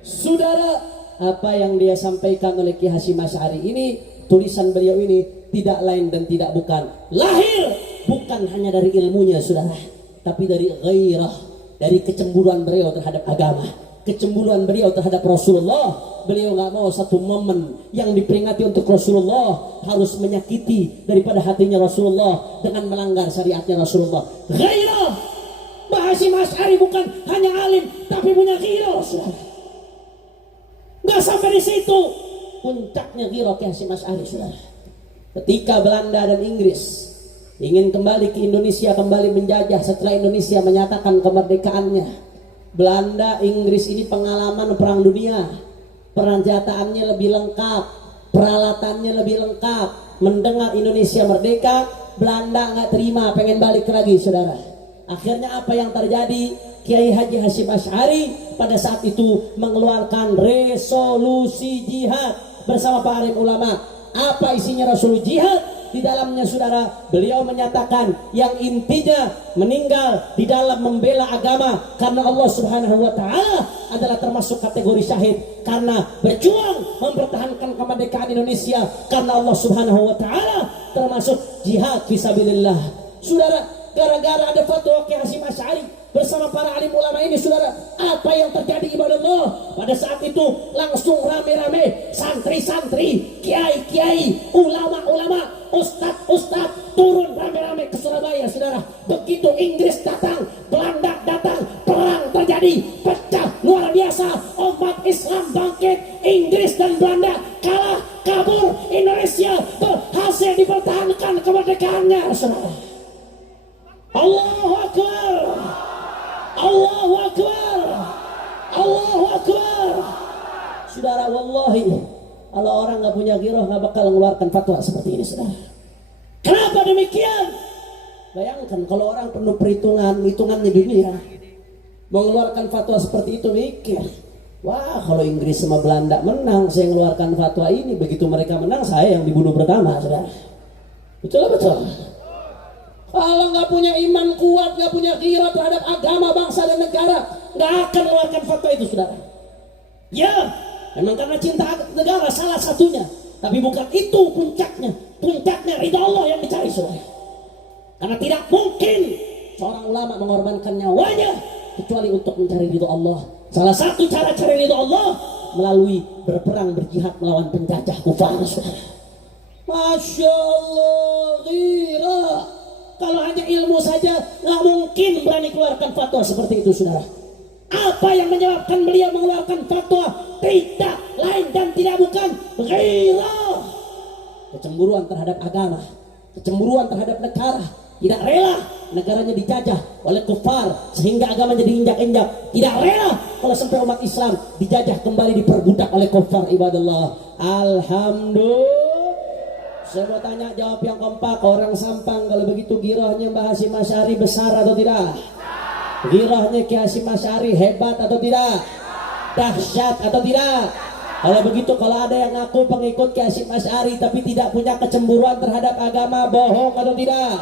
Saudara, apa yang dia sampaikan oleh Kiai Hasyim Asy'ari ini, tulisan beliau ini tidak lain dan tidak bukan, lahir bukan hanya dari ilmunya, saudara, tapi dari ghairah, dari kecemburuan beliau terhadap agama, kecemburuan beliau terhadap Rasulullah. Beliau nggak mau satu momen yang diperingati untuk Rasulullah harus menyakiti daripada hatinya Rasulullah dengan melanggar syariatnya Rasulullah. Ghairah. Mbah Hasyim Asy'ari bukan hanya alim, tapi punya ghairah, saudara. Nggak sampai di situ, puncaknya ghairah Kiai Hasyim Asy'ari, saudara. Ketika Belanda dan Inggris ingin kembali ke Indonesia, kembali menjajah setelah Indonesia menyatakan kemerdekaannya. Belanda, Inggris ini pengalaman perang dunia, persenjataannya lebih lengkap, peralatannya lebih lengkap. Mendengar Indonesia merdeka, Belanda nggak terima, pengen balik lagi, saudara. Akhirnya apa yang terjadi? Kiai Haji Hasyim Asy'ari pada saat itu mengeluarkan resolusi jihad bersama para alim ulama. Apa isinya resolusi jihad? Di dalamnya, saudara, beliau menyatakan yang intinya meninggal di dalam membela agama karena Allah Subhanahu wa taala adalah termasuk kategori syahid, karena berjuang mempertahankan kemerdekaan Indonesia karena Allah Subhanahu wa taala termasuk jihad fisabilillah. Saudara, gara-gara ada fatwa Kiai Hasyim Asy'ari bersama para alim ulama ini, saudara, apa yang terjadi ibadallah? Pada saat itu langsung rame-rame santri-santri, kiai-kiai, ulama-ulama, ustadz-ustadz turun rame-rame ke Surabaya, saudara. Begitu Inggris datang, Belanda datang, perang terjadi, pecah luar biasa, umat Islam bangkit, Inggris dan Belanda kalah, kabur, Indonesia berhasil dipertahankan kemerdekaannya, saudara. Allahu Akbar, Allahu Akbar, Allahu Akbar. Saudara, wallahi kalau orang nggak punya ghirah nggak bakal mengeluarkan fatwa seperti ini, saudara. Kenapa demikian? Bayangkan kalau orang penuh hitungannya dunia mengeluarkan fatwa seperti itu, mikir, wah kalau Inggris sama Belanda menang, saya mengeluarkan fatwa ini. Begitu mereka menang, saya yang dibunuh pertama, saudara. Betul. Kalau nggak punya iman kuat, nggak punya ghirah terhadap agama, bangsa dan negara, nggak akan mengeluarkan fatwa itu, saudara. Ya, memang karena cinta negara salah satunya, tapi bukan itu puncaknya. Puncaknya ridha Allah yang dicari, saudara. Karena tidak mungkin seorang ulama mengorbankan nyawanya kecuali untuk mencari ridha Allah. Salah satu cara cari ridha Allah melalui berperang, berjihad melawan penjajah kufar, saudara. Masya Allah, ghirah. Kalau hanya ilmu saja nggak mungkin berani keluarkan fatwa seperti itu, saudara. Apa yang menyebabkan beliau mengeluarkan fatwa? Tidak lain dan tidak bukan ghirah, kecemburuan terhadap agama, kecemburuan terhadap negara. Tidak rela negaranya dijajah oleh kufar sehingga agamanya diinjak-injak. Tidak rela kalau sampai umat Islam dijajah kembali, diperbudak oleh kufar, ibadallah. Alhamdulillah. Saya mau tanya, jawab yang kompak, orang Sampang. Kalau begitu ghirahnya Mbah Hasyim Asy'ari besar atau tidak? Ghirahnya Kiai Hasyim Asy'ari hebat atau tidak? Dahsyat atau tidak? Kalau begitu, kalau ada yang ngaku pengikut Kiai Hasyim Asy'ari tapi tidak punya kecemburuan terhadap agama, bohong atau tidak?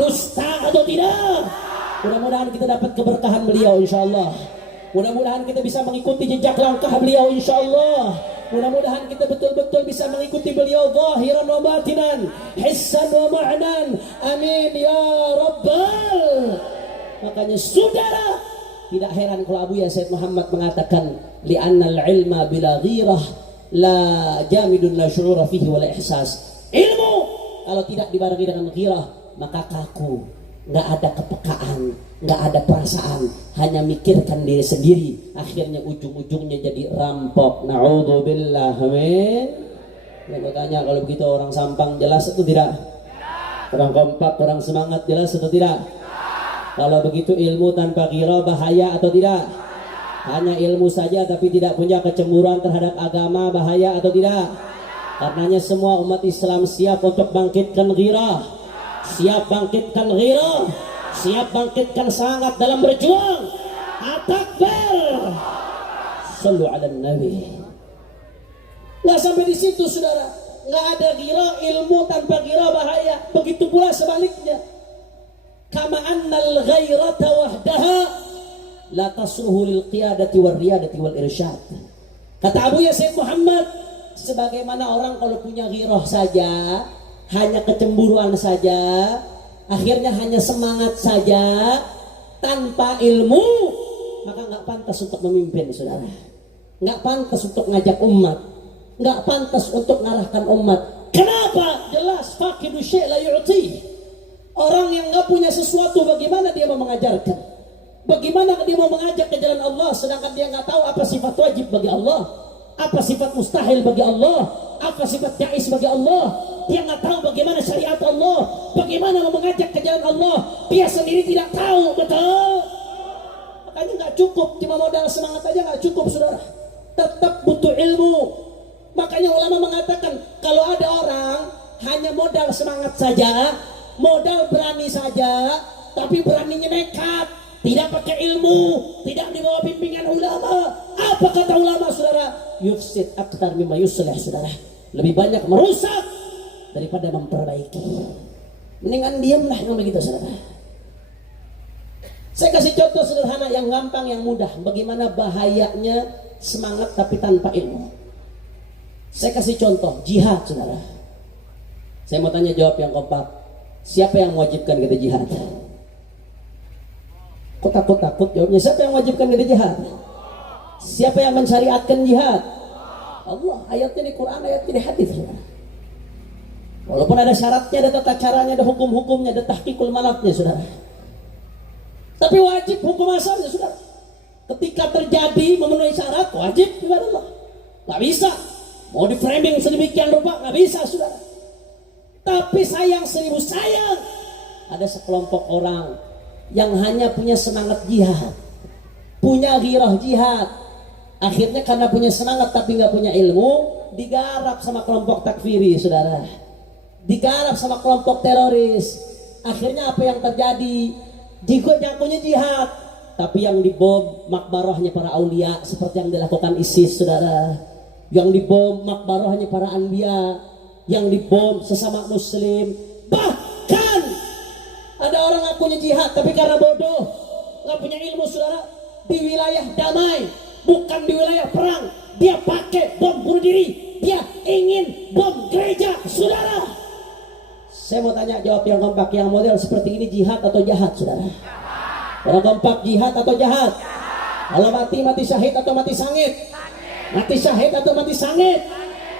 Dusta atau tidak? Mudah-mudahan kita dapat keberkahan beliau, insyaallah. Mudah-mudahan kita bisa mengikuti jejak langkah beliau, insyaallah. Mudah-mudahan kita betul-betul bisa mengikuti beliau zahiran wa batinan, hissan wa ma'nan. Amin ya rabbal. Makanya, saudara, tidak heran kalau Abu Sayyid Muhammad mengatakan li'annal ilma bila ghirah la jamidun la syu'ura fihi wa la ihsas. Ilmu kalau tidak dibarengi dengan ghirah maka kaku, nggak ada kepekaan, nggak ada perasaan, hanya mikirkan diri sendiri. Akhirnya ujung-ujungnya jadi rampok. Na'udzubillah. Amin. Yang gue tanya, kalau begitu orang Sampang jelas atau tidak? Orang kompak, orang semangat jelas atau tidak? Kalau begitu ilmu tanpa ghirah bahaya atau tidak? Hanya ilmu saja tapi tidak punya kecemburuan terhadap agama, bahaya atau tidak? Karenanya semua umat Islam siap untuk bangkitkan ghirah, siap bangkitkan ghirah, siap bangkitkan semangat dalam berjuang. At-takbir. Sallu ala nabi. Nggak sampai di situ, saudara. Nggak ada ghirah, ilmu tanpa ghirah bahaya. Begitu pula sebaliknya. Kama annal ghairata wahdaha la tasluhu lil qiyadati wal riyadati wal irsyad. Kata Abu Sayyid Muhammad, sebagaimana orang kalau punya ghirah saja, hanya kecemburuan saja, akhirnya hanya semangat saja tanpa ilmu, maka nggak pantas untuk memimpin, saudara. Nggak pantas untuk ngajak umat, nggak pantas untuk ngarahkan umat. Kenapa? Jelas faqidu syai' la yu'ti. Orang yang nggak punya sesuatu, bagaimana dia mau mengajarkan? Bagaimana dia mau mengajak ke jalan Allah sedangkan dia nggak tahu apa sifat wajib bagi Allah, apa sifat mustahil bagi Allah, apa sifat jaiz bagi Allah? dia nggak tahu bagaimana syariat Allah, bagaimana mau mengajak ke jalan Allah, dia sendiri tidak tahu, betul? Makanya nggak cukup, cuma modal semangat aja nggak cukup, saudara. Tetap butuh ilmu. Makanya ulama mengatakan kalau ada orang hanya modal semangat saja, modal berani saja, tapi beraninya nekat, tidak pakai ilmu, tidak dibawa bimbingan ulama. Apa kata ulama, saudara? Yufsid aktar mimma yuslih, saudara. Lebih banyak merusak daripada memperbaiki. Mendingan diamlah yang begitu, saudara. Saya kasih contoh sederhana yang gampang, yang mudah. Bagaimana bahayanya semangat tapi tanpa ilmu. Saya kasih contoh jihad, saudara. Saya mau tanya jawab yang kompak. Siapa yang mewajibkan kita jihad? Kok takut jawabnya? Siapa yang mewajibkan kita jihad? Siapa yang mensyariatkan jihad? Allah. Ayatnya di Quran, ayatnya di hadis, saudara. Walaupun ada syaratnya, ada tata caranya, ada hukum-hukumnya, ada tahqiqul malaknya, saudara. Tapi wajib hukum asalnya, saudara. Ketika terjadi memenuhi syarat, wajib kepada Allah. Gak bisa mau di framing sedemikian rupa, gak bisa, saudara. Tapi sayang seribu sayang, ada sekelompok orang yang hanya punya semangat jihad, punya ghirah jihad. Akhirnya karena punya semangat tapi gak punya ilmu, digarap sama kelompok takfiri, saudara. Digarap sama kelompok teroris. Akhirnya apa yang terjadi? Jika jagonya jihad, tapi yang dibom makbarahnya para aulia, seperti yang dilakukan ISIS, saudara. Yang dibom makbarahnya para anbiya, yang dibom sesama muslim. Bahkan ada orang ngakunya jihad tapi karena bodoh, nggak punya ilmu, saudara, di wilayah damai, bukan di wilayah perang, dia pakai bom bunuh diri, dia ingin bom gereja, saudara. Saya mau tanya jawab yang kompak, yang model seperti ini jihad atau jahat, saudara? Kalau kompak, jihad atau jahat? Kalau mati syahid atau mati sangit? Mati syahid atau mati sangit?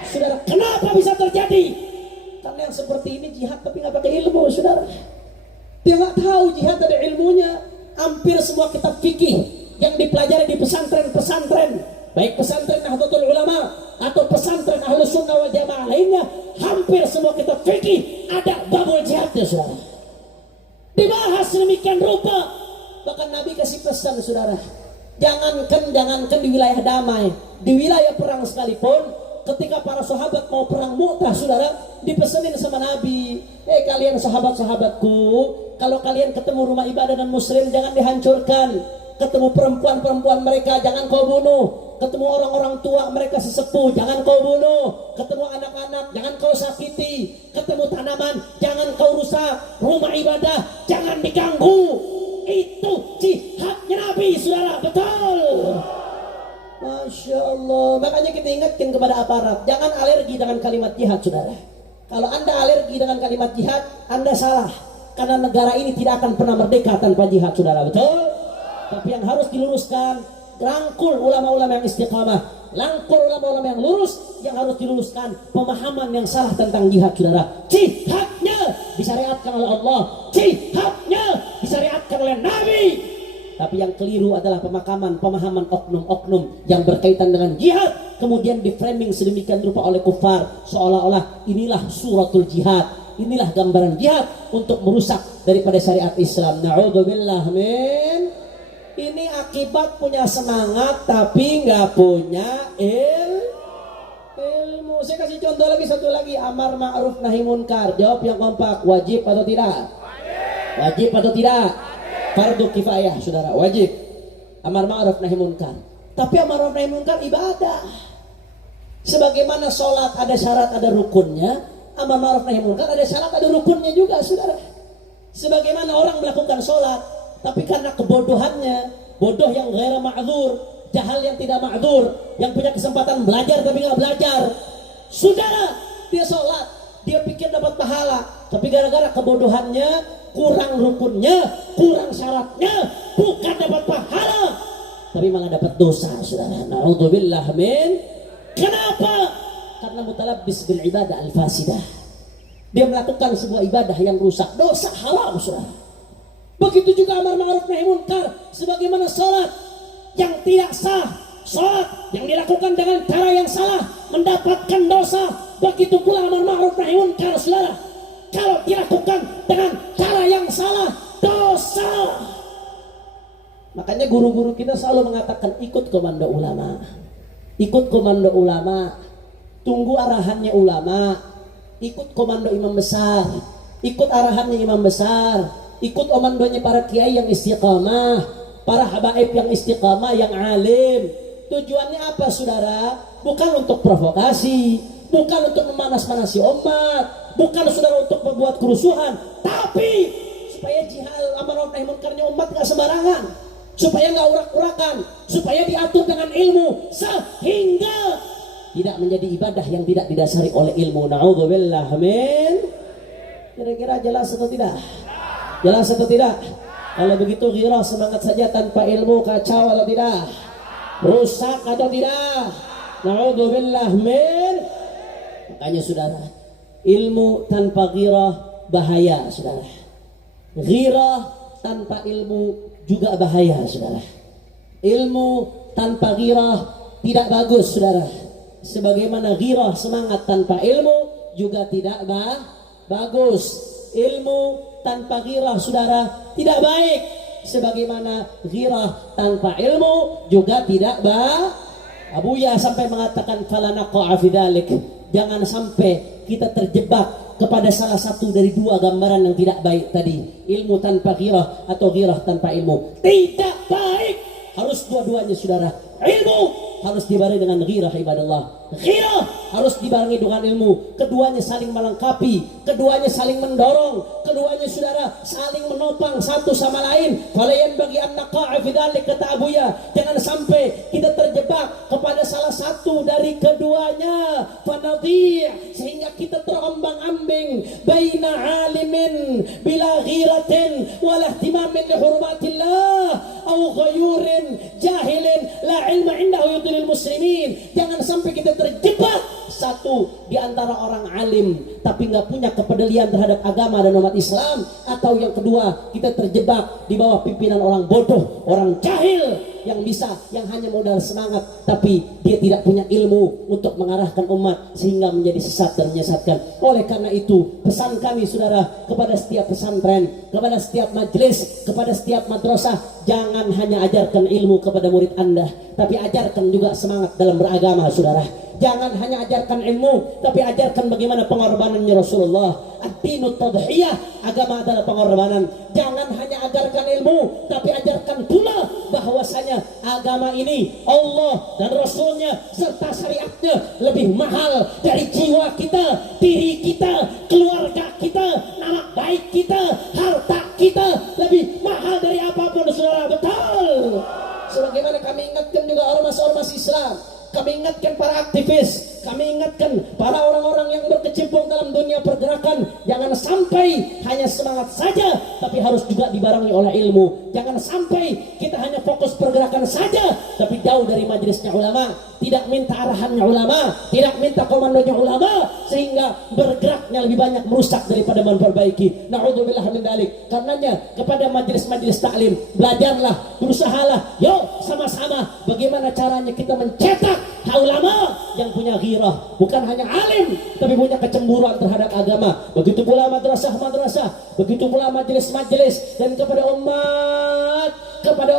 Saudara, kenapa bisa terjadi? Karena yang seperti ini jihad tapi nggak pakai ilmu, saudara. Dia nggak tahu jihad ada ilmunya. Hampir semua kitab fikih yang dipelajari di pesantren-pesantren, baik pesantren Nahdlatul Ulama atau pesantren Ahlus Sunnah wal Jamaah lainnya, hampir semua kitab fikih ada babul jihadnya, saudara. Dibahas sedemikian rupa. Bahkan Nabi kasih pesan, saudara, jangankan di wilayah damai, di wilayah perang sekalipun, ketika para sahabat mau perang Mu'tah, saudara, dipesenin sama Nabi, kalian sahabat-sahabatku, kalau kalian ketemu rumah ibadah dan muslim jangan dihancurkan, ketemu perempuan-perempuan mereka jangan kau bunuh, ketemu orang-orang tua mereka sesepuh jangan kau bunuh, ketemu anak-anak jangan kau sakiti, ketemu tanaman jangan kau rusak, rumah ibadah jangan diganggu. Itu jihadnya Nabi, saudara, betul. Masya Allah. Makanya kita ingatkan kepada aparat, jangan alergi dengan kalimat jihad, saudara. Kalau anda alergi dengan kalimat jihad, anda salah. Karena negara ini tidak akan pernah merdeka tanpa jihad, saudara, betul. Tapi yang harus diluruskan, rangkul ulama-ulama yang istiqamah, rangkul ulama-ulama yang lurus, yang harus diluruskan pemahaman yang salah tentang jihad, saudara. Jihadnya disyariatkan oleh Allah, jihadnya disyariatkan oleh Nabi. Tapi yang keliru adalah pemahaman oknum-oknum yang berkaitan dengan jihad, kemudian di framing sedemikian rupa oleh kufar, seolah-olah inilah suratul jihad, inilah gambaran jihad untuk merusak daripada syariat Islam. Na'udzubillah min. Ini akibat punya semangat tapi nggak punya ilmu. Saya kasih contoh lagi, satu lagi, amar ma'ruf nahi munkar. Jawab yang kompak, wajib atau tidak? Wajib atau tidak? Fardu kifayah, saudara, wajib. Amar ma'ruf nahi munkar. Tapi amar ma'ruf nahi munkar ibadah. Sebagaimana sholat ada syarat ada rukunnya, amar ma'ruf nahi munkar ada syarat ada rukunnya juga, saudara. Sebagaimana orang melakukan sholat, tapi karena kebodohannya, bodoh yang ghaira ma'dzur, jahal yang tidak ma'dzur, yang punya kesempatan belajar tapi nggak belajar, saudara, dia sholat, dia pikir dapat pahala, tapi gara-gara kebodohannya, kurang rukunnya, kurang syaratnya, bukan dapat pahala, tapi malah dapat dosa, saudara. Na'udzubillah min. Kenapa? Karena mutalabbis bil ibadah al-fasidah. Dia melakukan sebuah ibadah yang rusak, dosa haram, saudara. Begitu juga amar ma'ruf nahi munkar, sebagaimana salat yang tidak sah, salat yang dilakukan dengan cara yang salah mendapatkan dosa, begitu pula amar ma'ruf nahi munkar, saudara. Kalau dilakukan dengan cara yang salah, dosa. Makanya guru-guru kita selalu mengatakan ikut komando ulama. Ikut komando ulama. Tunggu arahannya ulama. Ikut komando imam besar. Ikut arahannya imam besar. Ikut komandonya para kiai yang istiqamah, para habaib yang istiqamah, yang alim. Tujuannya apa, saudara? Bukan untuk provokasi, bukan untuk memanas-manasi umat, bukan, saudara, untuk membuat kerusuhan, tapi supaya jihad amar ma'ruf nahi munkarnya umat gak sembarangan, supaya gak urak-urakan, supaya diatur dengan ilmu, sehingga tidak menjadi ibadah yang tidak didasari oleh ilmu. Na'udzubillah min. Kira-kira jelas atau tidak? Jelas atau tidak? Kalau begitu ghirah semangat saja tanpa ilmu, kacau atau tidak? Rusak atau tidak? Na'udzubillah min. Makanya, saudara, ilmu tanpa ghirah bahaya, saudara. Ghirah tanpa ilmu juga bahaya, saudara. Ilmu tanpa ghirah tidak bagus, saudara. Sebagaimana ghirah semangat tanpa ilmu juga tidak bagus. Ilmu tanpa ghirah, saudara, tidak baik. Sebagaimana ghirah tanpa ilmu juga tidak Abuya sampai mengatakan fala naqa'a fi dzalik. Jangan sampai kita terjebak kepada salah satu dari dua gambaran yang tidak baik tadi, ilmu tanpa ghirah atau ghirah tanpa ilmu. Tidak baik. Harus dua-duanya, saudara. Ilmu harus dibarengi dengan ghirah, ibadallah. Ghirah harus dibarengi dengan ilmu. Keduanya saling melengkapi, keduanya saling mendorong, keduanya, saudara, saling menopang satu sama lain. Falayan bagi an-naqa'a fi dzalik, kata Abuya, jangan sampai kita terjebak kepada salah satu dari keduanya, fanadhi', sehingga kita terombang-ambing baina alimin bila ghiratin wala ihtimamin li hurmatillah au ghayurin jahilin la ilma indahu yudhilul muslimin. Jangan sampai kita terjebak satu di antara orang alim tapi nggak punya kepedulian terhadap agama dan umat Islam, atau yang kedua kita terjebak di bawah pimpinan orang bodoh, orang jahil yang hanya modal semangat tapi dia tidak punya ilmu untuk mengarahkan umat sehingga menjadi sesat dan menyesatkan. Oleh karena itu, pesan kami, saudara, kepada setiap pesantren, kepada setiap majelis, kepada setiap madrasah, jangan hanya ajarkan ilmu kepada murid Anda, tapi ajarkan juga semangat dalam beragama, saudara. Jangan hanya ajarkan ilmu, tapi ajarkan bagaimana pengorbanannya Rasulullah. Ad-dinu tadhiyah, agama adalah pengorbanan. Jangan hanya ajarkan ilmu, tapi ajarkan pula bahwasanya agama ini Allah dan Rasulnya serta syariatnya lebih mahal dari jiwa kita, diri kita, keluarga kita, nama baik kita, harta kita, lebih mahal dari apapun, saudara. Betul. Sebagaimana kami ingatkan juga ormas-ormas Islam, kami ingatkan para aktivis, kami ingatkan para orang-orang yang berkecimpung dalam dunia pergerakan, jangan sampai hanya semangat saja, tapi harus juga dibarengi oleh ilmu. Jangan sampai kita hanya fokus pergerakan saja, tapi jauh dari majelisnya ulama, tidak minta arahannya ulama, tidak minta komandonya ulama, sehingga bergeraknya lebih banyak merusak daripada memperbaiki. Na'udzubillah min dzalik. Karenanya kepada majelis-majelis taklim, belajarlah, berusahalah, yuk sama-sama bagaimana caranya kita mencetak ulama yang punya ghirah, bukan hanya alim tapi punya kecemburuan terhadap agama. Begitu pula madrasah-madrasah, begitu pula majelis-majelis, dan kepada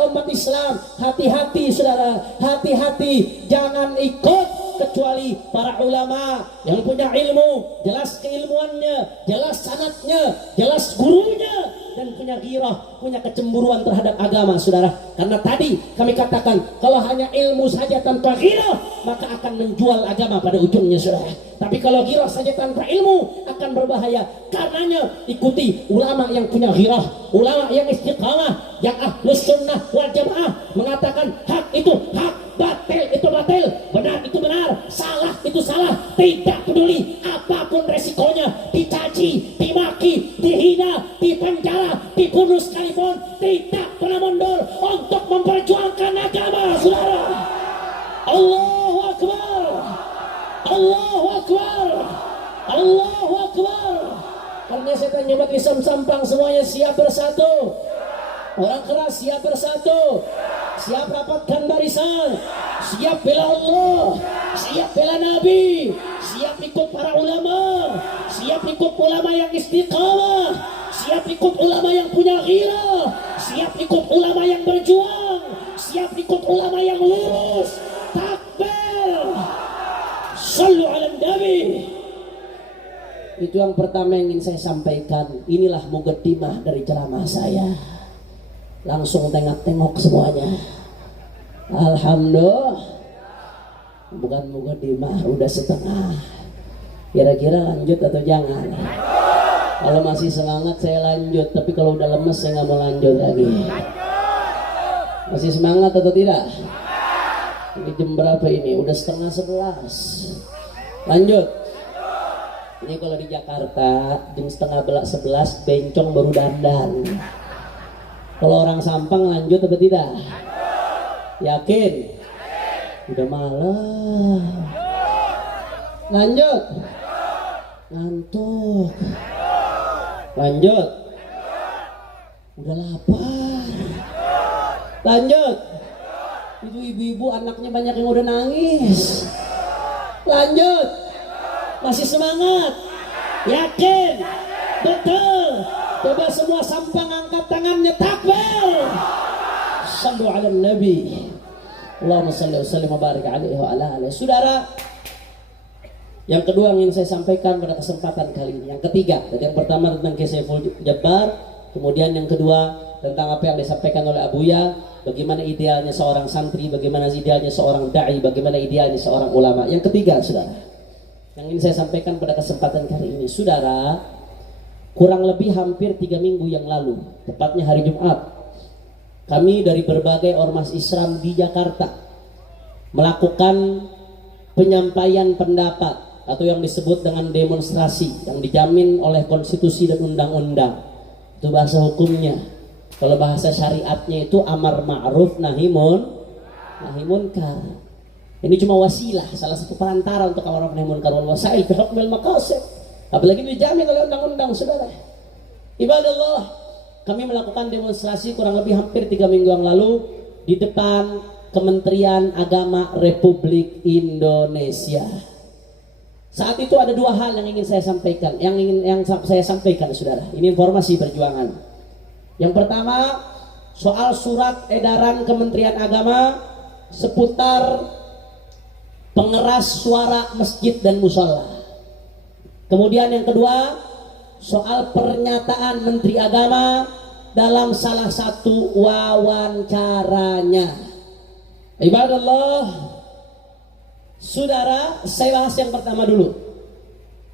umat Islam, hati-hati, saudara, hati-hati, jangan ikut kecuali para ulama yang punya ilmu, jelas keilmuannya, jelas sanadnya, jelas gurunya, dan punya ghirah, punya kecemburuan terhadap agama, saudara. Karena tadi kami katakan, kalau hanya ilmu saja tanpa ghirah, maka akan menjual agama pada ujungnya, saudara. Tapi kalau ghirah saja tanpa ilmu akan berbahaya. Karenanya ikuti ulama yang punya ghirah, ulama yang istiqamah, yang ahlus sunnah wal jamaah, mengatakan hak itu hak, batil itu batil, benar itu benar, salah itu salah, tidak peduli apapun resikonya, dicaci, dimaki, dihina, dipenjara, dibunuh sekalipun, tidak pernah mundur untuk memperjuangkan agama, saudara. Allahu Akbar, Allahu Akbar, Allahu Akbar. Karena saya tanya umat Islam Sampang semuanya siap bersatu. Orang keras siap bersatu, siap rapatkan barisan, siap bela Allah, siap bela Nabi, siap siap ikut para ulama, siap ikut ulama yang istiqamah, siap ikut ulama yang punya ghirah, siap ikut ulama yang berjuang, siap ikut ulama yang lurus. Takbir, sallu ala nabi. Itu yang pertama yang ingin saya sampaikan. Inilah muqaddimah dari ceramah saya. Langsung tengok-tengok semuanya. Alhamdulillah. Bukan muqaddimah, udah setengah. Kira-kira lanjut atau jangan? Kalau masih semangat saya lanjut, tapi kalau udah lemes saya nggak mau lanjut lagi. Masih semangat atau tidak? Ini jam berapa ini? Udah setengah 11. Lanjut. Ini kalau di Jakarta jam setengah 11 bencong baru dandan. Kalau orang Sampang lanjut atau tidak? Yakin? Udah malam. Lanjut. Ngantuk. Lanjut. Udah lapar. Lanjut. Itu ibu-ibu anaknya banyak yang udah nangis. Lanjut. Masih semangat? Yakin? Betul. Coba semua Sampang angkat tangannya, takbir. Sallu ala nabi. Allahumma salli wa sallim wa barik alaihi wa ala alihi. Saudara, yang kedua yang ingin saya sampaikan pada kesempatan kali ini. Yang ketiga, jadi yang pertama tentang Kiai Saiful Jabbar, kemudian yang kedua tentang apa yang disampaikan oleh Abuya, bagaimana idealnya seorang santri, bagaimana idealnya seorang dai, bagaimana idealnya seorang ulama. Yang ketiga, saudara, yang ingin saya sampaikan pada kesempatan kali ini, saudara, kurang lebih hampir 3 minggu yang lalu, tepatnya hari Jumat, kami dari berbagai ormas Islam di Jakarta melakukan penyampaian pendapat atau yang disebut dengan demonstrasi yang dijamin oleh konstitusi dan undang-undang. Itu bahasa hukumnya. Kalau bahasa syariatnya itu amar ma'ruf nahi munkar. Ini cuma wasilah, salah satu perantara untuk amar ma'ruf nahi munkar wal wasail fi hukmil maqasid. Apalagi dijamin oleh undang-undang, saudara. Ibadallah, kami melakukan demonstrasi kurang lebih hampir 3 minggu yang lalu di depan Kementerian Agama Republik Indonesia. Saat itu ada 2 hal yang ingin saya sampaikan, yang saya sampaikan, saudara. Ini informasi perjuangan. Yang pertama, soal surat edaran Kementerian Agama seputar pengeras suara masjid dan musola. Kemudian yang kedua, soal pernyataan Menteri Agama dalam salah satu wawancaranya. Ibadallah, saudara, saya bahas yang pertama dulu.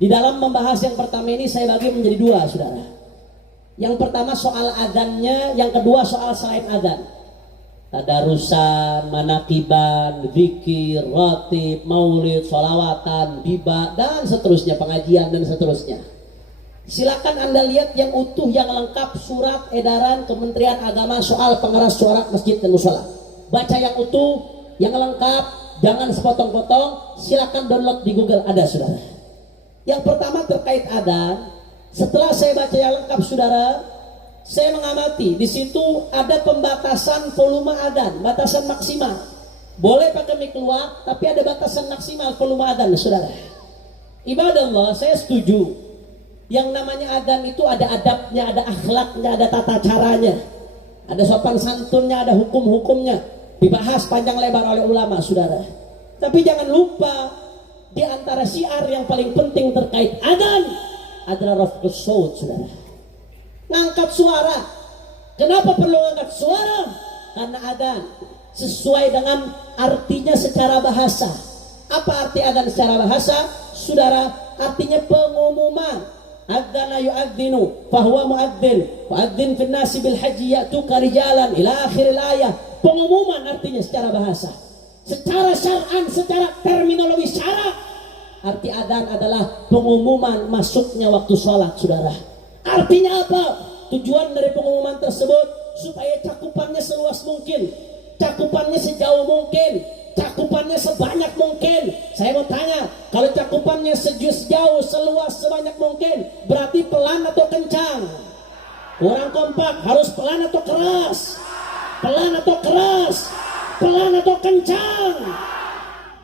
Di dalam membahas yang pertama ini saya bagi menjadi 2, saudara. Yang pertama soal adzannya, yang kedua soal selain adzan. Tadarusan, manakiban, zikir, ratib, maulid, sholawatan, diba, dan seterusnya, pengajian dan seterusnya. Silakan Anda lihat yang utuh, yang lengkap surat edaran Kementerian Agama soal pengeras suara masjid dan musola. Baca yang utuh, yang lengkap, jangan sepotong-potong. Silakan download di Google, ada, saudara. Yang pertama terkait adzan. Setelah saya baca yang lengkap, saudara, saya mengamati di situ ada pembatasan volume adzan, batasan maksimal. Boleh pakai mic luar, tapi ada batasan maksimal volume adzan, saudara. Ibadallah, saya setuju. Yang namanya adzan itu ada adabnya, ada akhlaknya, ada tata caranya, ada sopan santunnya, ada hukum-hukumnya, dibahas panjang lebar oleh ulama, saudara. Tapi jangan lupa, di antara syiar yang paling penting terkait adzan adalah raf'us shaut, saudara. Ngangkat suara. Kenapa perlu ngangkat suara? Karena adzan sesuai dengan artinya secara bahasa. Apa arti adzan secara bahasa? Saudara, artinya pengumuman. Adzana yu'adzinu fahuwa mu'adzin wa'adzin fin nasi bil haji ya'tuka rijalan ila akhiril ayah. Pengumuman artinya secara bahasa. Secara syar'an, secara terminologi syarak, arti adzan adalah pengumuman masuknya waktu sholat, saudara. Artinya apa? Tujuan dari pengumuman tersebut supaya cakupannya seluas mungkin, cakupannya sejauh mungkin, cakupannya sebanyak mungkin. Saya mau tanya, kalau cakupannya sejauh seluas sebanyak mungkin, berarti pelan atau kencang? Kurang kompak, harus pelan atau keras? Pelan atau keras? Pelan atau kencang?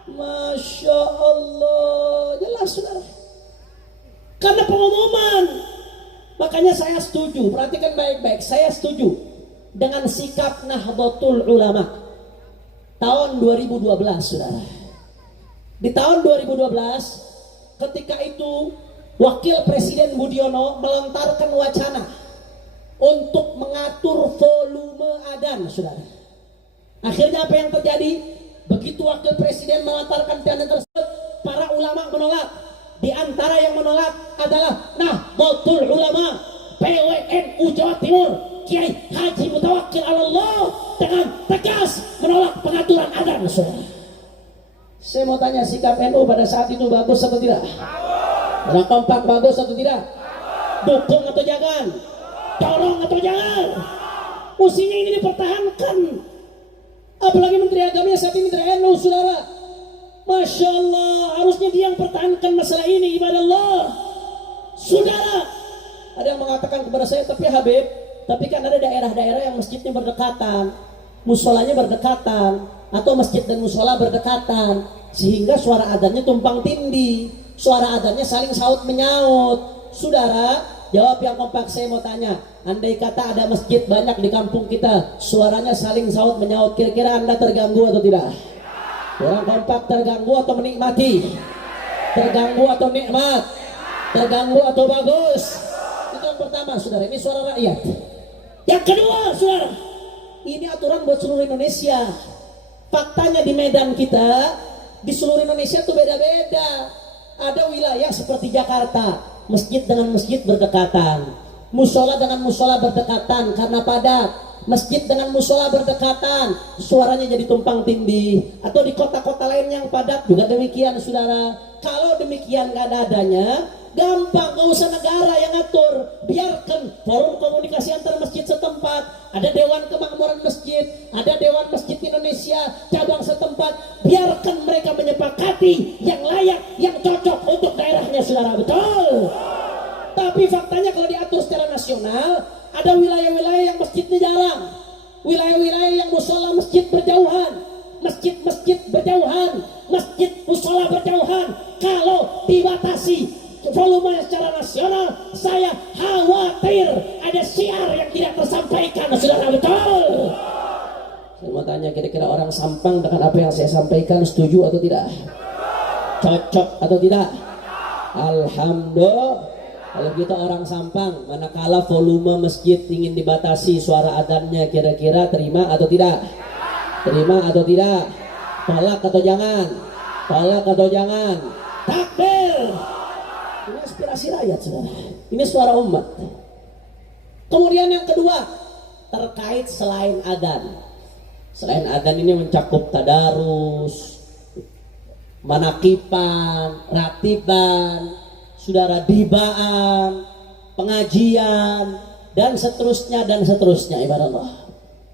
Masya Allah, jelas saudara. Karena pengumuman. Makanya saya setuju, perhatikan baik-baik, saya setuju dengan sikap Nahdlatul Ulama tahun 2012 saudara. Di tahun 2012 ketika itu Wakil Presiden Budiono melontarkan wacana untuk mengatur volume adzan saudara. Akhirnya apa yang terjadi? Begitu Wakil Presiden melontarkan wacana tersebut, para ulama menolak. Di antara yang menolak adalah Nahdlatul Ulama PWNU Jawa Timur, Kiai Haji Mutawakkil Allah, dengan tegas menolak pengaturan adzan saudara. Saya mau tanya, sikap NU pada saat itu bagus atau tidak? Orang kompak bagus atau tidak? Dukung atau jangan? Dorong atau jangan? Mestinya ini dipertahankan. Apalagi Menteri Agamanya saat ini Menteri NU saudara. Masya Allah, harusnya dia yang pertahankan masalah ini, ibadah Allah. Saudara, ada yang mengatakan kepada saya, tapi Habib, tapi kan ada daerah-daerah yang masjidnya berdekatan, musolanya berdekatan, atau masjid dan musola berdekatan, sehingga suara adzannya tumpang tindih, suara adzannya saling saut menyaut. Saudara, jawab yang kompak. Saya mau tanya, andai kata ada masjid banyak di kampung kita, suaranya saling saut menyaut, kira-kira Anda terganggu atau tidak? Orang kompak terganggu atau menikmati? Terganggu atau nikmat? Terganggu atau bagus? Itu yang pertama saudara, ini suara rakyat. Yang kedua saudara, ini aturan buat seluruh Indonesia. Faktanya di Medan kita, di seluruh Indonesia itu beda-beda. Ada wilayah seperti Jakarta, masjid dengan masjid berdekatan, musola dengan musola berdekatan karena padat. Masjid dengan musola berdekatan, suaranya jadi tumpang tindih. Atau di kota-kota lain yang padat juga demikian saudara. Kalau demikian gak ada adanya, gampang, gak usah negara yang ngatur. Biarkan forum komunikasi antar masjid setempat, ada Dewan Kemakmuran Masjid, ada Dewan Masjid Indonesia cabang setempat. Biarkan mereka menyepakati yang layak, yang cocok untuk daerahnya saudara. Betul. Tapi faktanya kalau diatur secara nasional, ada wilayah-wilayah yang masjidnya jarang, wilayah-wilayah yang musola masjid berjauhan, masjid-masjid berjauhan, masjid musola berjauhan. Kalau dibatasi volumenya secara nasional, saya khawatir ada syiar yang tidak tersampaikan saudara. Betul. Saya mau tanya, kira-kira orang Sampang dengan apa yang saya sampaikan setuju atau tidak? Cocok atau tidak? Alhamdulillah. Kalau kita orang Sampang, manakala volume masjid ingin dibatasi suara adzannya, kira-kira terima atau tidak? Terima atau tidak? Tolak atau jangan? Tolak atau jangan? Takbir. Ini aspirasi rakyat saudara. Ini suara umat. Kemudian yang kedua, terkait selain adzan. Selain adzan ini mencakup tadarus, manakipan, ratiban, saudara, dibaan, pengajian, dan seterusnya ibadah Allah.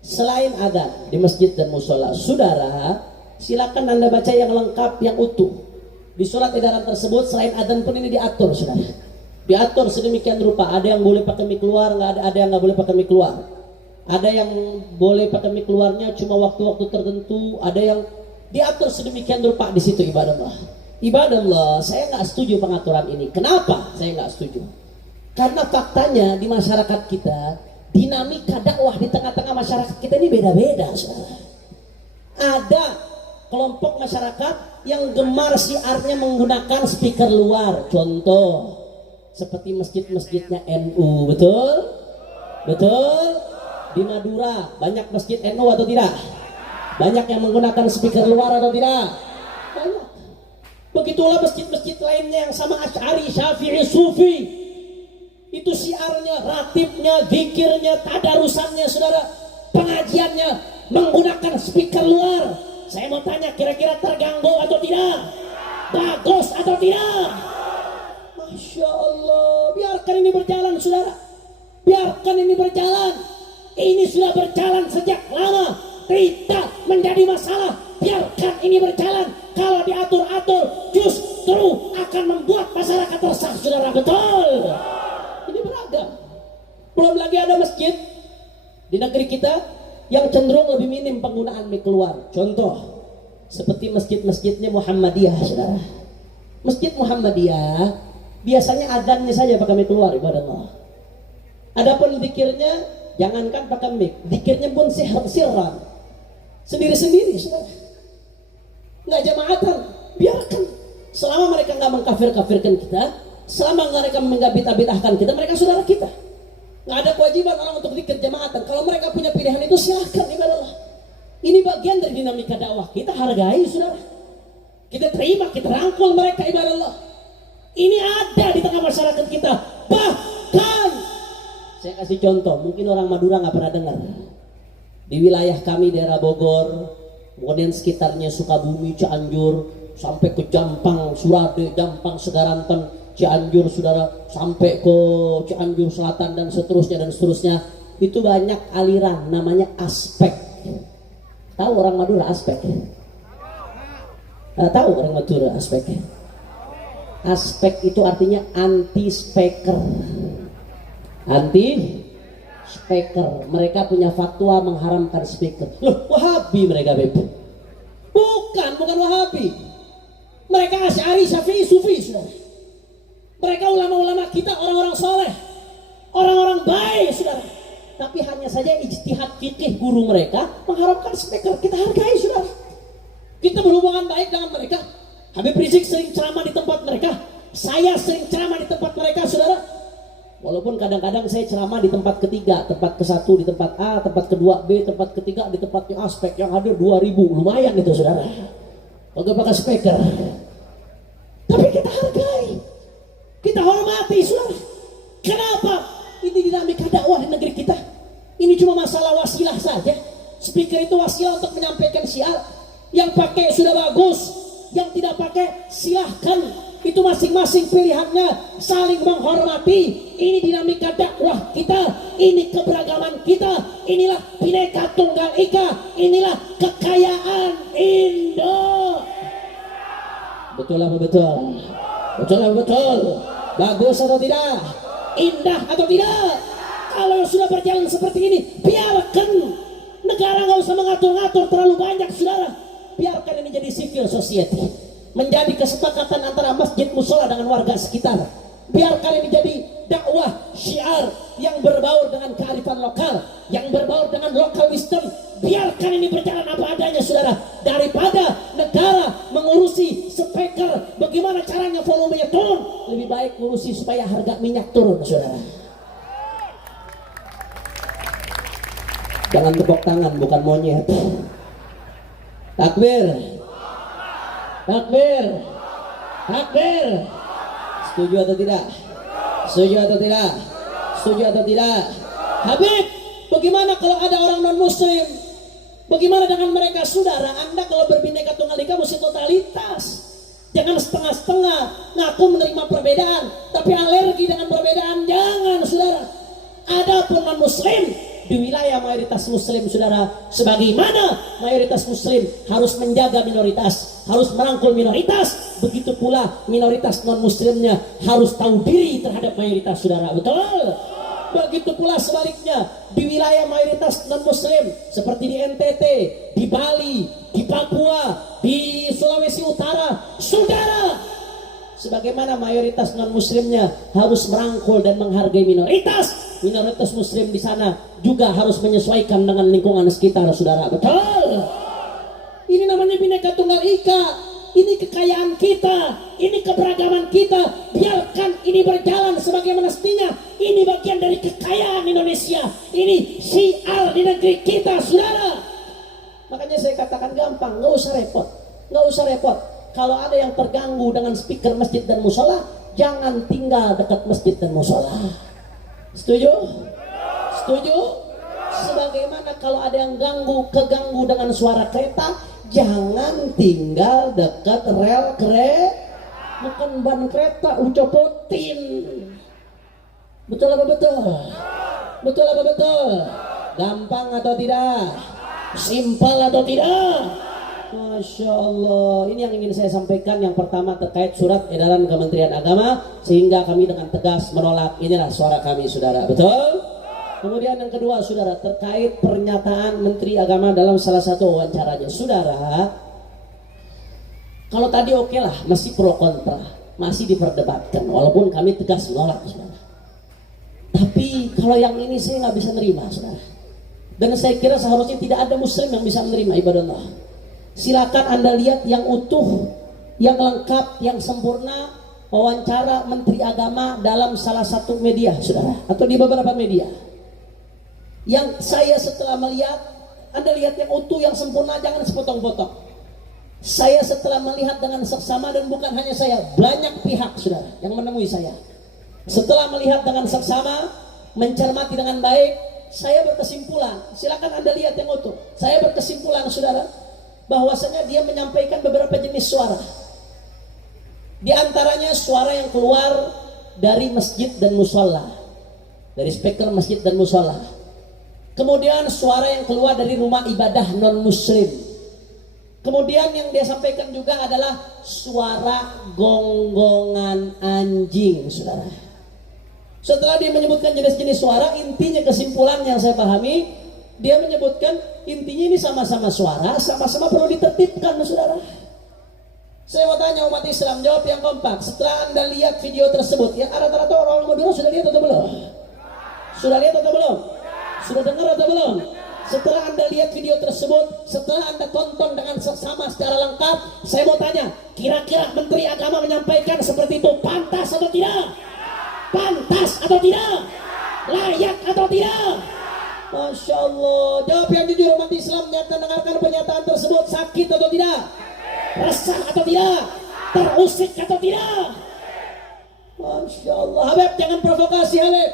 Selain adzan di masjid dan musola, saudara, silakan Anda baca yang lengkap, yang utuh. Di surat edaran tersebut selain adzan pun ini diatur saudara. Diatur sedemikian rupa, ada yang boleh pakai mic keluar, ada yang nggak boleh pakai mic keluar. Ada yang boleh pakai mic keluarnya cuma waktu-waktu tertentu, ada yang diatur sedemikian rupa di situ ibadah Allah. Ibadah Allah, saya nggak setuju pengaturan ini. Kenapa saya nggak setuju? Karena faktanya di masyarakat kita, dinamika dakwah di tengah-tengah masyarakat kita ini beda-beda saudara. Ada kelompok masyarakat yang gemar siarnya menggunakan speaker luar, contoh seperti masjid-masjidnya NU, betul? Betul? Di Madura banyak masjid NU atau tidak? Banyak yang menggunakan speaker luar atau tidak? Banyak. Begitulah masjid-masjid lainnya yang sama Asy'ari, Syafi'i, Sufi. Itu siarnya, ratibnya, zikirnya, tadarusannya saudara, pengajiannya menggunakan speaker luar. Saya mau tanya, kira-kira terganggu atau tidak? Bagus atau tidak? Masya Allah, biarkan ini berjalan saudara. Biarkan ini berjalan. Ini sudah berjalan sejak lama, tidak menjadi masalah. Biarkan ini berjalan. Kalau diatur-atur justru akan membuat masyarakat resah saudara. Betul. Ini beragam. Belum lagi ada masjid di negeri kita yang cenderung lebih minim penggunaan mic keluar. Contoh seperti masjid-masjidnya Muhammadiyah, saudara. Masjid Muhammadiyah biasanya adzannya saja pakai mic keluar, ibadah Allah. Adapun zikirnya jangankan pakai mic, zikirnya pun sirran, sendiri-sendiri, saudara. Nggak jamaatan, biarkan. Selama mereka nggak mengkafir-kafirkan kita, selama mereka nggak bid'ah-bid'ahkan kita, mereka saudara kita. Nggak ada kewajiban orang untuk zikir jamaatan. Kalau mereka punya pilihan itu silahkan, ibadah Allah. Ini bagian dari dinamika dakwah. Kita hargai, saudara. Kita terima, kita rangkul mereka, ibadah Allah. Ini ada di tengah masyarakat kita. Bahkan saya kasih contoh, mungkin orang Madura nggak pernah dengar. Di wilayah kami daerah Bogor, kemudian sekitarnya Sukabumi, Cianjur, sampai ke Jampang, Surade, Jampang, Segaranten, Cianjur, saudara, sampai ke Cianjur Selatan dan seterusnya. Itu banyak aliran namanya aspek. Tahu orang Madura aspek? Tahu orang Madura aspek? Aspek itu artinya anti speaker. Anti speaker. Mereka punya fatwa mengharamkan speaker. Loh, Wahabi mereka, Beb. Bukan Wahabi. Mereka Asy'ari, Syafi'i, Sufi, saudara. Mereka ulama-ulama kita, orang-orang soleh, orang-orang baik, saudara. Tapi hanya saja ijtihad fikih guru mereka mengharapkan speaker. Kita hargai, saudara. Kita berhubungan baik dengan mereka. Habib Rizik sering ceramah di tempat mereka. Saya sering ceramah di tempat mereka, saudara. Walaupun kadang-kadang saya ceramah di tempat ketiga, tempat ke-1 di tempat A, tempat kedua B, tempat ketiga di tempat aspek yang hadir 2000, lumayan itu, saudara. Kalau pakai speaker. Tapi kita hargai, kita hormati, saudara. Kenapa? Ini dinamika dakwah di negeri kita. Ini cuma masalah wasilah saja. Speaker itu wasilah untuk menyampaikan syiar. Yang pakai sudah bagus, yang tidak pakai silahkan. Itu masing-masing pilihannya, saling menghormati. Ini dinamika dakwah kita, ini keberagaman kita, inilah Bhinneka Tunggal Ika, inilah kekayaan Indo. Betul apa betul? Betul apa betul? Bagus atau tidak? Indah atau tidak? Kalau sudah berjalan seperti ini, biarkan. Negara nggak usah mengatur-ngatur terlalu banyak, saudara. Biarkan ini jadi civil society, menjadi kesepakatan antara masjid musola dengan warga sekitar. Biarkan ini jadi dakwah syiar yang berbaur dengan kearifan lokal, yang berbaur dengan local wisdom. Biarkan ini berjalan apa adanya, saudara. Daripada negara mengurusi speaker, bagaimana caranya volumenya turun, lebih baik ngurusi supaya harga minyak turun, saudara. Jangan tepuk tangan, bukan monyet. Takbir, takbir, takbir. Setuju atau tidak? Setuju atau tidak? Setuju atau tidak? Habib, bagaimana kalau ada orang non muslim? Bagaimana dengan mereka, saudara? Anda kalau berbhinneka tunggal ika mesti totalitas. Jangan setengah-setengah, ngaku menerima perbedaan tapi alergi dengan perbedaan. Jangan, saudara. Adapun non muslim di wilayah mayoritas muslim, saudara, sebagaimana mayoritas muslim harus menjaga minoritas, harus merangkul minoritas, begitu pula minoritas non muslimnya harus tahu diri terhadap mayoritas, saudara. Betul? Begitu pula sebaliknya di wilayah mayoritas non muslim seperti di NTT, di Bali, di Papua, di Sulawesi Utara, saudara, sebagaimana mayoritas non muslimnya harus merangkul dan menghargai minoritas, minoritas muslim di sana juga harus menyesuaikan dengan lingkungan sekitar, saudara. Betul? Ini namanya Bhinneka Tunggal Ika. Ini kekayaan kita, ini keberagaman kita. Biarkan ini berjalan sebagaimana mestinya. Ini bagian dari kekayaan Indonesia. Ini syiar di negeri kita, saudara. Makanya saya katakan gampang, nggak usah repot, nggak usah repot. Kalau ada yang terganggu dengan speaker masjid dan musola, jangan tinggal dekat masjid dan musola. Setuju? Setuju? Sebagaimana kalau ada yang keganggu dengan suara kereta, jangan tinggal dekat rel bukan ban kereta, ucopotin. Betul apa betul? Betul apa betul? Gampang atau tidak? Simpel atau tidak? Masya Allah. Ini yang ingin saya sampaikan. Yang pertama terkait surat edaran Kementerian Agama, sehingga kami dengan tegas menolak. Inilah suara kami, saudara. Betul? Kemudian yang kedua, saudara, terkait pernyataan Menteri Agama dalam salah satu wawancaranya. Saudara, Kalau tadi oke lah, masih pro kontra, masih diperdebatkan, walaupun kami tegas menolak, saudara. Tapi kalau yang ini saya nggak bisa nerima, saudara. Dan saya kira seharusnya tidak ada muslim yang bisa menerima ibadah Allah. Silakan Anda lihat yang utuh, yang lengkap, yang sempurna, wawancara Menteri Agama dalam salah satu media, saudara, atau di beberapa media. Yang saya setelah melihat, Anda lihat yang utuh, yang sempurna, jangan sepotong-potong. Saya setelah melihat dengan seksama, dan bukan hanya saya, banyak pihak, saudara, yang menemui saya. Setelah melihat dengan seksama, mencermati dengan baik, saya berkesimpulan, silakan Anda lihat yang utuh. Saya berkesimpulan, saudara, bahwasanya dia menyampaikan beberapa jenis suara. Di antaranya suara yang keluar dari masjid dan musola, dari speaker masjid dan musola. Kemudian suara yang keluar dari rumah ibadah non muslim. Kemudian yang dia sampaikan juga adalah suara gonggongan anjing, saudara. Setelah dia menyebutkan jenis-jenis suara, intinya kesimpulan yang saya pahami, dia menyebutkan intinya ini sama-sama suara, sama-sama perlu ditertibkan, saudara. Saya mau tanya umat Islam, jawab yang kompak. Setelah Anda lihat video tersebut, yang rata-rata orang Madura sudah lihat atau belum? Sudah lihat atau belum? Sudah dengar atau belum? Setelah Anda lihat video tersebut, setelah Anda tonton dengan seksama secara lengkap, saya mau tanya, kira-kira Menteri Agama menyampaikan seperti itu pantas atau tidak? Pantas atau tidak? Layak atau tidak? Masya Allah. Jawab yang jujur umat Islam yang mendengarkan pernyataan tersebut, sakit atau tidak? Resah atau tidak? Terusik atau tidak? Masya Allah. Habib, jangan provokasi, Habib.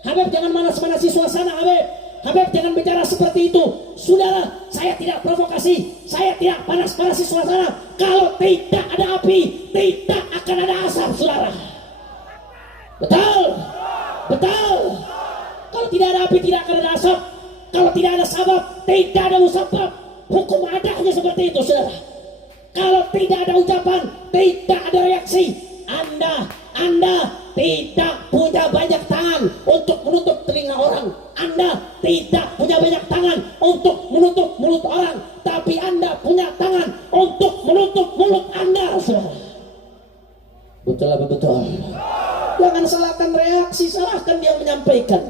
Habib, jangan manas-manasi suasana, Habib. Habib, jangan bicara seperti itu. Saudara, saya tidak provokasi, saya tidak panas-manasi suasana. Kalau tidak ada api, tidak akan ada asap, saudara. Betul? Betul? Kalau tidak ada api, tidak akan ada asap. Kalau tidak ada sabab, tidak ada musabab. Hukum adanya seperti itu, saudara. Kalau tidak ada ucapan, tidak ada reaksi. Anda tidak punya banyak tangan untuk menutup telinga orang. Anda tidak punya banyak tangan untuk menutup mulut orang. Tapi Anda punya tangan untuk menutup mulut Anda, saudara. Betul apa betul? Jangan salahkan reaksi, salahkan dia menyampaikan.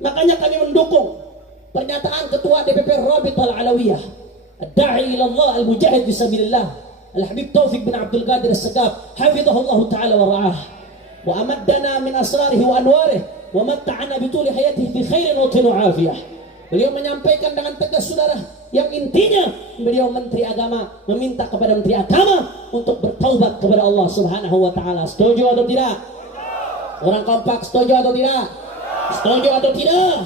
Makanya kami mendukung pernyataan Ketua DPP Rabithah Al-Alawiyah, Ad-Da'i ila Allah Al-Mujahid Fisabilillah, Al-Habib Taufik bin Abdul Qadir As-Sagaf, hafizahullah ta'ala wa ra'ah, wa amaddana min asrarihi wa anwarih, wa matta'ana bituli hayatihi bi khairin wa tinu afiyah. Beliau menyampaikan dengan tegas, saudara, yang intinya beliau Menteri Agama meminta kepada Menteri Agama untuk bertaubat kepada Allah Subhanahu wa ta'ala. Setuju atau tidak? Orang kompak, setuju atau tidak? Setuju atau tidak?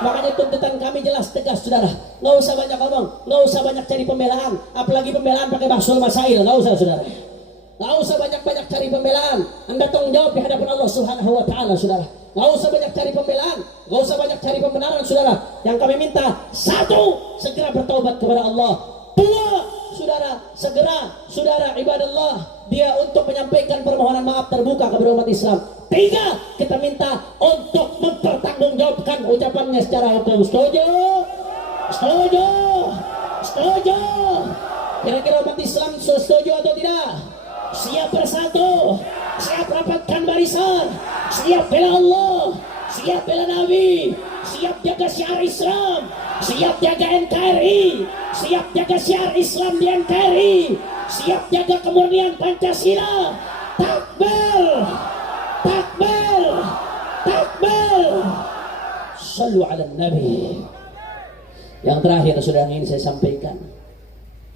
Makanya tuntutan kami jelas tegas, saudara. Nggak usah banyak ngomong, nggak usah banyak cari pembelaan, apalagi pembelaan pakai bahsul masail, nggak usah, saudara. Nggak usah banyak-banyak cari pembelaan. Anda tanggung jawab di hadapan Allah Subhanahu wa ta'ala, saudara. Nggak usah banyak cari pembelaan, nggak usah banyak cari pembenaran, saudara. Yang kami minta, satu, segera bertaubat kepada Allah. Dua, saudara, segera, saudara ibadallah, dia untuk menyampaikan permohonan maaf terbuka kepada umat Islam. Tiga, kita minta untuk mempertanggungjawabkan ucapannya secara hukum. Setuju? Setuju? Setuju? Kira-kira umat Islam setuju atau tidak? Siap bersatu, siap rapatkan barisan, siap bela Allah, siap bela Nabi, siap jaga syiar Islam, siap jaga NKRI, siap jaga syiar Islam di NKRI, siap jaga kemurnian Pancasila. Takbir, takbir, takbir. Sallu ala Nabi. Yang terakhir, saudara, ingin saya sampaikan,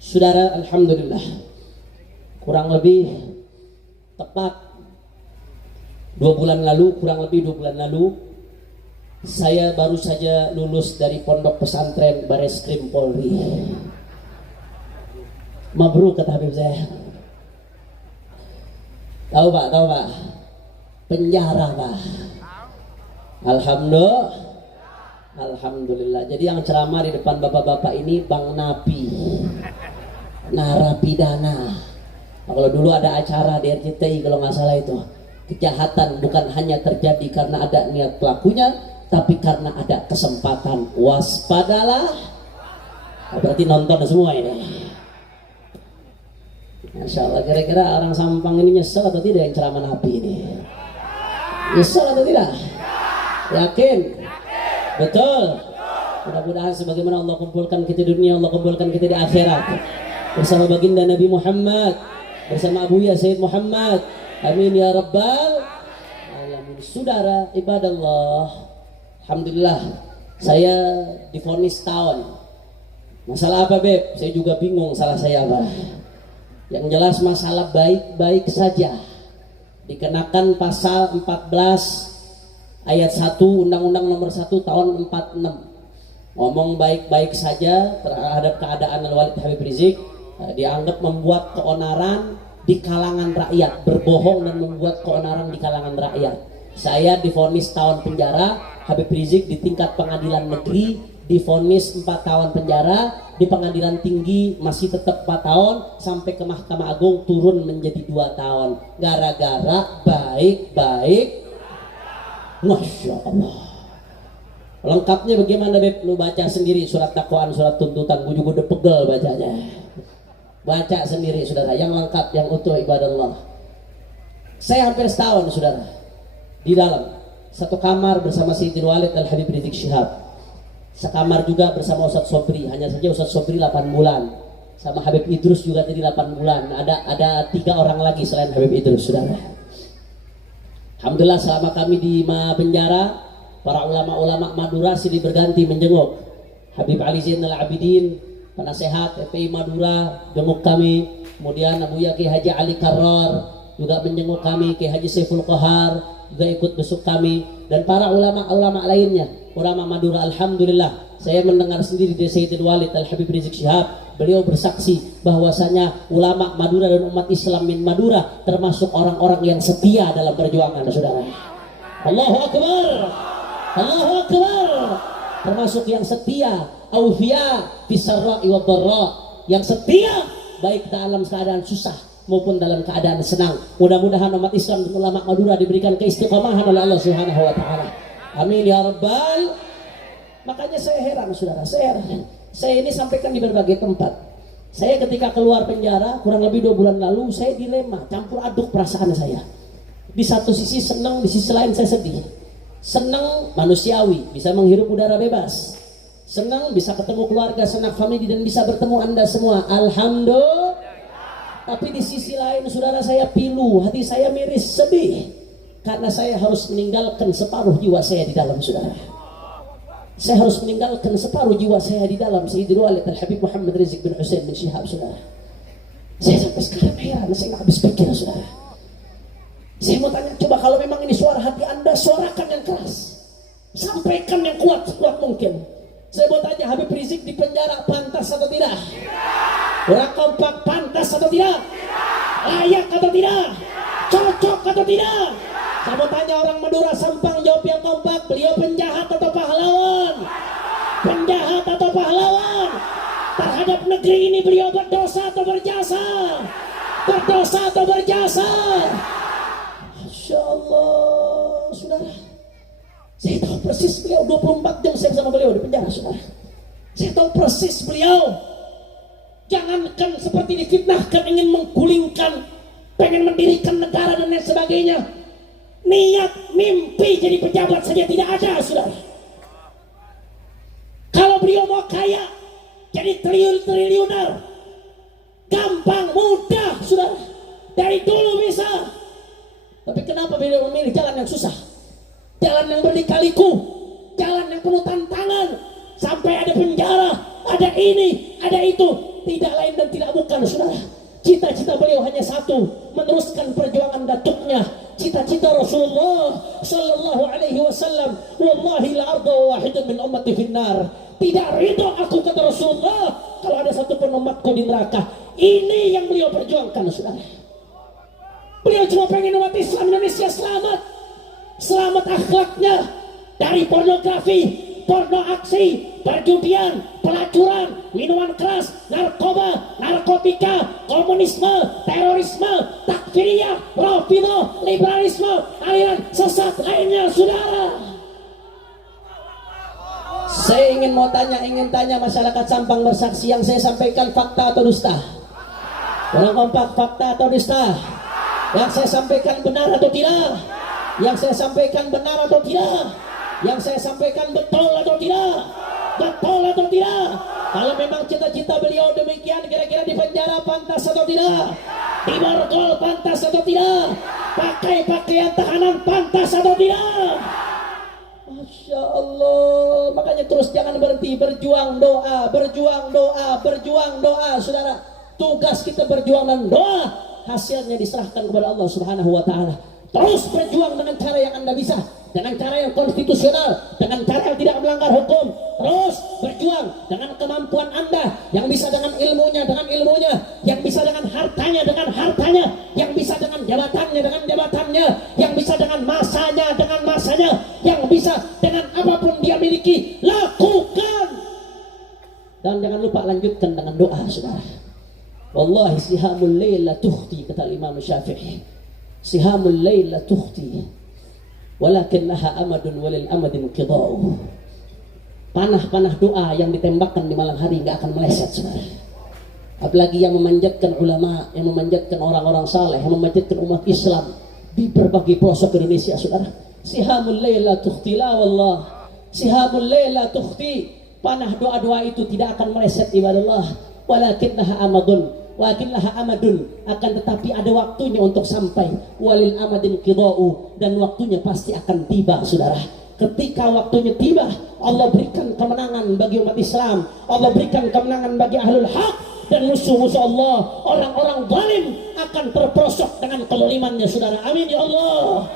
saudara, alhamdulillah, kurang lebih tepat 2 bulan lalu, saya baru saja lulus dari pondok pesantren Bareskrim Polri. Mabruk, kata Habib saya. Tahu Pak, penjara Pak. Alhamdulillah. Jadi yang ceramah di depan bapak-bapak ini Bang Napi, narapidana. Kalau dulu ada acara di RCTI kalau nggak salah itu, kejahatan bukan hanya terjadi karena ada niat pelakunya, tapi karena ada kesempatan. Waspadalah. Berarti nonton semua ini. Masya Allah, kira-kira orang Sampang ini nyesel atau tidak yang ceramah Nabi ini? Nyesel atau tidak? Yakin? Betul? Mudah-mudahan sebagaimana Allah kumpulkan kita di dunia, Allah kumpulkan kita di akhirat bersama baginda Nabi Muhammad, bersama Abu Ya Sayyid Muhammad. Amin ya Rabbal Alamin. Saudara ibadallah, alhamdulillah saya divonis tahun. Masalah apa Beb? Saya juga bingung salah saya apa. Yang jelas masalah baik-baik saja. Dikenakan pasal 14 ayat 1 Undang-Undang nomor 1 tahun 46. Ngomong baik-baik saja terhadap keadaan Al-Walid Habib Rizik, dianggap membuat keonaran di kalangan rakyat, berbohong dan membuat keonaran di kalangan rakyat. Saya divonis tahun penjara, Habib Rizik di tingkat pengadilan negeri divonis 4 tahun penjara, di pengadilan tinggi masih tetap 4 tahun, sampai ke Mahkamah Agung turun menjadi 2 tahun. Gara-gara baik-baik. Masya Allah. Lengkapnya bagaimana Beb? Lu baca sendiri surat dakwaan, surat tuntutan. Gue juga udah pegel bacanya. Baca sendiri saudara, yang lengkap, yang utuh ibadallah. Saya hampir setahun saudara di dalam satu kamar bersama Sayyidul Walid Al-Habib Rizik Syihab. Sekamar juga bersama Ustadz Sobri. Hanya saja Ustadz Sobri 8 bulan. Sama Habib Idrus juga tadi 8 bulan. Ada 3 orang lagi selain Habib Idrus saudara. Alhamdulillah selama kami di penjara, para ulama-ulama Madura silih berganti menjenguk. Habib Ali Zainal Abidin, penasehat FPI Madura, jenguk kami. Kemudian Abu Yaki Haji Ali Karrar juga menjenguk kami. Ki Haji Saiful Qahar juga ikut besuk kami. Dan para ulama-ulama lainnya, ulama Madura. Alhamdulillah saya mendengar sendiri dari Sayyidul Walid Al-Habib Rizik Syihab. Beliau bersaksi bahwasanya ulama Madura dan umat Islam min Madura termasuk orang-orang yang setia dalam perjuangan saudara. Allahu Akbar, Allahu Akbar. Termasuk yang setia, aufiya fisarra'i wa dharra, yang setia baik dalam keadaan susah maupun dalam keadaan senang. Mudah-mudahan umat Islam dan ulama Madura diberikan keistiqomahan oleh Allah Subhanahu wa taala. Amin ya rabbal. Makanya saya heran saudara, saya ini sampaikan di berbagai tempat. Saya ketika keluar penjara kurang lebih 2 bulan lalu, saya dilema, campur aduk perasaan saya. Di satu sisi senang, di sisi lain saya sedih. Senang manusiawi, bisa menghirup udara bebas. Senang bisa ketemu keluarga, sanak famili, dan bisa bertemu Anda semua. Alhamdulillah. Tapi di sisi lain saudara, saya pilu, hati saya miris, sedih. Karena saya harus meninggalkan separuh jiwa saya di dalam saudara. Saya harus meninggalkan separuh jiwa saya di dalam Sayyidul Walid Al-Habib Muhammad Rizik bin Hussein bin Syihab saudara. Saya sampai sekarang heran, saya nggak habis pikir saudara. Saya mau tanya, coba kalau memang ini suara hati Anda, suarakan yang keras, sampaikan yang kuat sekuat mungkin. Saya mau tanya, Habib Rizik di penjara pantas atau tidak? Orang kompak pantas atau tidak? Layak atau tidak? Cocok atau tidak? Saya mau tanya orang Madura Sampang, jawab yang kompak. Beliau penjahat atau pahlawan? Penjahat atau pahlawan? Terhadap negeri ini beliau berdosa atau berjasa? Berdosa atau berjasa? Masya Allah saudara. Saya tahu persis beliau, 24 jam saya bersama beliau di penjara saudara. Saya tahu persis beliau. Jangankan seperti difitnahkan, ingin menggulingkan, pengen mendirikan negara dan lain sebagainya. Niat mimpi jadi pejabat saja tidak ada saudara. Kalau beliau mau kaya, jadi triliuner, gampang, mudah saudara. Dari dulu bisa. Tapi kenapa beliau memilih jalan yang susah, jalan yang berlika-liku, jalan yang penuh tantangan, sampai ada penjara, ada ini, ada itu. Tidak lain dan tidak bukan saudara, cita-cita beliau hanya satu, meneruskan perjuangan datuknya, cita-cita Rasulullah sallallahu alaihi wasallam. Wallahi la arda wahidun min ummati finnar. Tidak ridho aku, kata Rasulullah, kalau ada satu pun umatku di neraka. Ini yang beliau perjuangkan saudara. Beliau cuma pengen umat Islam Indonesia selamat, selamat akhlaknya dari pornografi, porno aksi, perjudian, pelacuran, minuman keras, narkoba, narkotika, komunisme, terorisme, takfiriyah, rafidah, liberalisme, aliran sesat lainnya saudara. Saya ingin tanya masyarakat Sampang bersaksi, yang saya sampaikan fakta atau dusta? Orang kompak, fakta atau dusta? Yang saya sampaikan benar atau tidak? Yang saya sampaikan benar atau tidak? Yang saya sampaikan betul atau tidak? Betul atau tidak? Kalau memang cita-cita beliau demikian, kira-kira di penjara pantas atau tidak? Di borgol pantas atau tidak? Pakai pakaian tahanan pantas atau tidak? Masya Allah. Makanya terus jangan berhenti, berjuang doa, berjuang doa, berjuang doa, saudara. Tugas kita berjuang dan doa, hasilnya diserahkan kepada Allah Subhanahu wa taala. Terus berjuang dengan cara yang Anda bisa, dengan cara yang konstitusional, dengan cara yang tidak melanggar hukum. Terus berjuang dengan kemampuan Anda, yang bisa dengan ilmunya, yang bisa dengan hartanya, yang bisa dengan jabatannya, yang bisa dengan masanya, yang bisa dengan apapun dia miliki, lakukan. Dan jangan lupa lanjutkan dengan doa, saudara. Wallahi sihamul lail la tukhti, kata Imam Syafi'i. Sihamul lail la tukhti, walakinnaha amadun walil amadin qida'u. Panah-panah doa yang ditembakkan di malam hari nggak akan meleset, saudara. Apalagi yang memanjatkan ulama, yang memanjatkan orang-orang saleh, yang memanjatkan umat Islam di berbagai pelosok Indonesia, saudara. Sihamul lail la tukhti, la wallah. Sihamul lail la tukhti. Panah doa-doa itu tidak akan meleset, ibadallah. Walakinnaha amadun, akan tetapi ada waktunya untuk sampai. Walil amadin qida'u, dan waktunya pasti akan tiba, saudara. Ketika waktunya tiba, Allah berikan kemenangan bagi umat Islam, Allah berikan kemenangan bagi ahlul haq, dan musuh-musuh Allah, orang-orang zalim akan terperosok dengan kezalimannya, saudara. Amin ya Allah,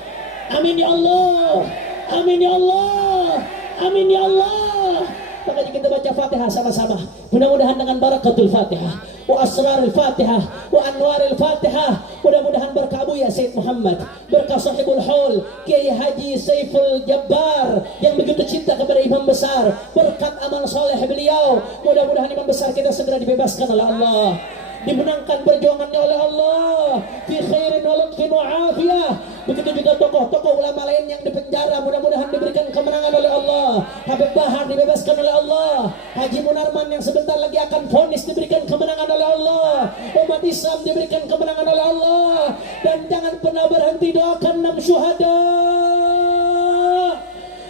amin ya Allah, amin ya Allah, amin ya Allah. Makanya kita baca Fatihah sama-sama. Mudah-mudahan dengan barakatul Fatihah, wa asrarul Fatihah, wa anwaril Fatihah, mudah-mudahan berkah Abu ya Sayyid Muhammad, berkah sahibul haul Kiai Haji Saiful Jabbar yang begitu cinta kepada imam besar, berkat amal soleh beliau, mudah-mudahan imam besar kita segera dibebaskan oleh Allah, dimenangkan perjuangannya oleh Allah, fi khairin wa lutfin wa afiyah. Begitu juga tokoh-tokoh ulama lain yang dipenjara, mudah-mudahan diberikan kemenangan oleh Allah. Habib Bahar dibebaskan oleh Allah, Haji Munarman yang sebentar lagi akan vonis diberikan kemenangan oleh Allah, umat Islam diberikan kemenangan oleh Allah. Dan jangan pernah berhenti doakan 6 syuhada.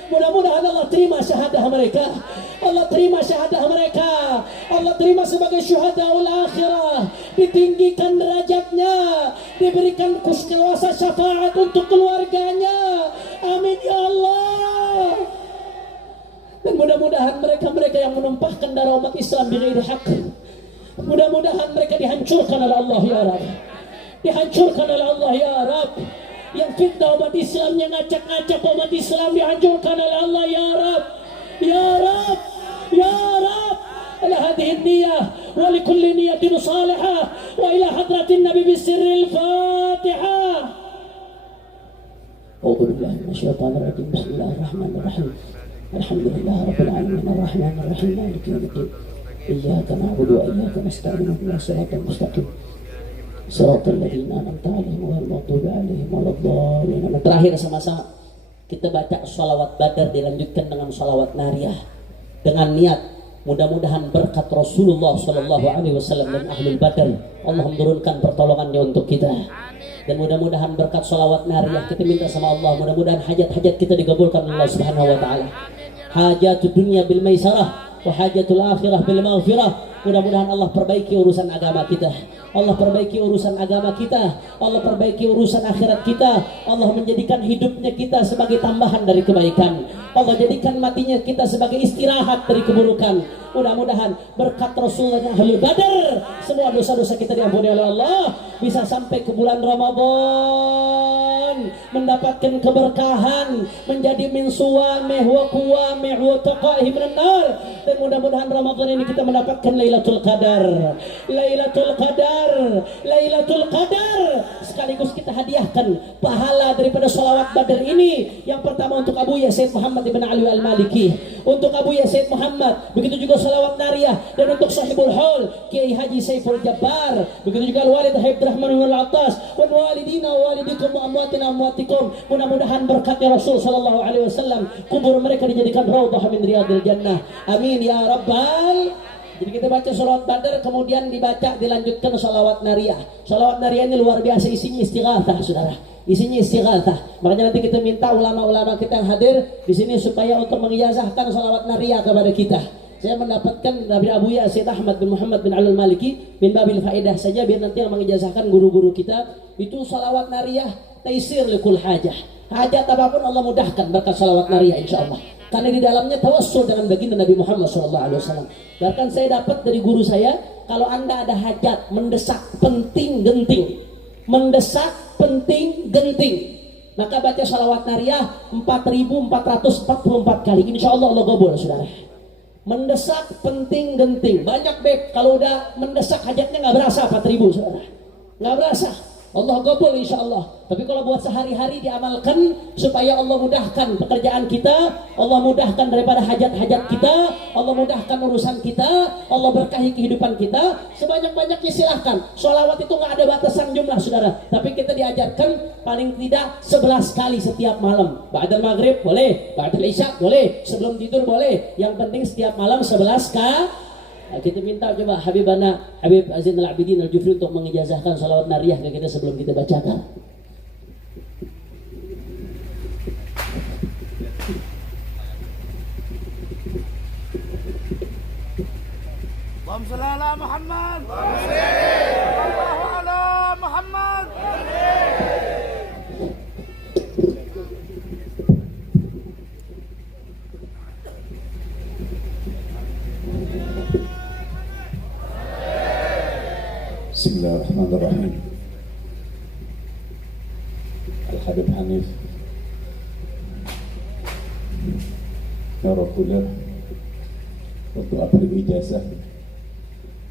Mudah-mudahan Allah terima syahadah mereka, Allah terima syahadah mereka, Allah terima sebagai syuhadaul akhirah, ditinggikan derajatnya, diberikan kuasa syafaat untuk keluarganya. Amin ya Allah. Dan mudah-mudahan mereka-mereka yang menumpahkan darah umat Islam bighairi haq, mudah-mudahan mereka dihancurkan oleh Allah ya Rabb, dihancurkan oleh Allah ya Rabb. Yang fitnah umat Islam, yang ngacak-ngacak umat Islam, dihancurkan oleh Allah ya Rabb, ya Rabb, ya Rabb. Ala hadhihi niyah wa li kulli niyatin salihah wa ila hadratin nabi bisirril Fatihah. A'udzu billahi minasyaitonir rajim. Bismillahirrahmanirrahim. Alhamdulillahi rabbil alamin arrahmanir rahim maliki yaumiddin. Iyyaka na'budu wa iyyaka nasta'in ihdinas siratal mustaqim. Shiratal ladzina an'amta 'alaihim ghairil maghdubi 'alaihim waladdallin. Terakhir sama-sama kita baca sholawat Badar, dilanjutkan dengan sholawat Nariyah dengan niat mudah-mudahan berkat Rasulullah Shallallahu Alaihi Wasallam dan ahlul Badar Allah menurunkan pertolongannya untuk kita. Dan mudah-mudahan berkat sholawat Nariyah kita minta sama Allah, mudah-mudahan hajat-hajat kita digabulkan Allah Subhanahu Wa Taala. Hajatud dunya bil maisarah wa hajatul akhirah bil maghfirah. Mudah-mudahan Allah perbaiki urusan agama kita, Allah perbaiki urusan agama kita, Allah perbaiki urusan akhirat kita, Allah menjadikan hidupnya kita sebagai tambahan dari kebaikan, Allah jadikan matinya kita sebagai istirahat dari keburukan. Mudah-mudahan berkat Rasulullah dan Ahlul Badar semua dosa-dosa kita diampuni oleh Allah, bisa sampai ke bulan Ramadan mendapatkan keberkahan, menjadi min suwamih wa quwamih wa taqa'ih minan nar. Dan mudah-mudahan Ramadan ini kita mendapatkan Lailatul Qadar, Lailatul Qadar, Lailatul Qadar. Sekaligus kita hadiahkan pahala daripada sholawat Badar ini. Yang pertama untuk Abu Ya Sayyid Muhammad ibn Ali al-Maliki, untuk Abu Ya Sayyid Muhammad, begitu juga sholawat Nariyah, dan untuk sahibul haul Kiai Haji Saiful Jabbar, begitu juga Walid Habib Rahman al-Attas, wa walidina wa walidikum wa amwatina amwatikum. Mudah-mudahan berkatnya Rasul sallallahu alaihi wasallam kubur mereka dijadikan raudhah min riyadil jannah. Amin ya rabbal Jadi kita baca sholawat badar, kemudian dilanjutkan sholawat nariyah. Sholawat nariyah ini luar biasa, isinya istighatsah, saudara. Isinya istighatsah. Makanya nanti kita minta ulama-ulama kita yang hadir di sini supaya untuk mengijazahkan sholawat nariyah kepada kita. Saya mendapatkan dari Abuya Syed Ahmad bin Muhammad bin Alul Maliki bin Babil Faedah saja, biar nanti yang mengijazahkan guru-guru kita itu sholawat nariyah taisir likul hajah. Hajat apapun Allah mudahkan berkat sholawat nariyah insyaallah. Karena di dalamnya tawassul dengan baginda Nabi Muhammad SAW. Bahkan saya dapat dari guru saya, kalau Anda ada hajat mendesak, penting, genting, mendesak, penting, genting, maka baca sholawat nariyah 4.444 kali. Insya Allah Allah gobol, saudara. Mendesak, penting, genting. Banyak beb, kalau udah mendesak hajatnya nggak berasa 4.000, saudara. Nggak berasa. Allah gobol insya Allah. Tapi kalau buat sehari-hari diamalkan supaya Allah mudahkan pekerjaan kita, Allah mudahkan daripada hajat-hajat kita, Allah mudahkan urusan kita, Allah berkahi kehidupan kita, sebanyak-banyaknya silahkan. Sholawat itu nggak ada batasan jumlah, saudara. Tapi kita diajarkan paling tidak 11 kali setiap malam. Ba'dal maghrib boleh, ba'dal isya boleh, sebelum tidur boleh. Yang penting setiap malam 11 kali. Kita minta coba Habibana Habib Zainal Abidin Al-Jufri untuk mengijazahkan salawat nariyah ke kita sebelum kita bacakan. Allahumma shalli ala Muhammad. Sallallahu ala Muhammad. Bismillahirrahmanirrahim. Al-Habib Hanif Narafullah untuk apel ijazah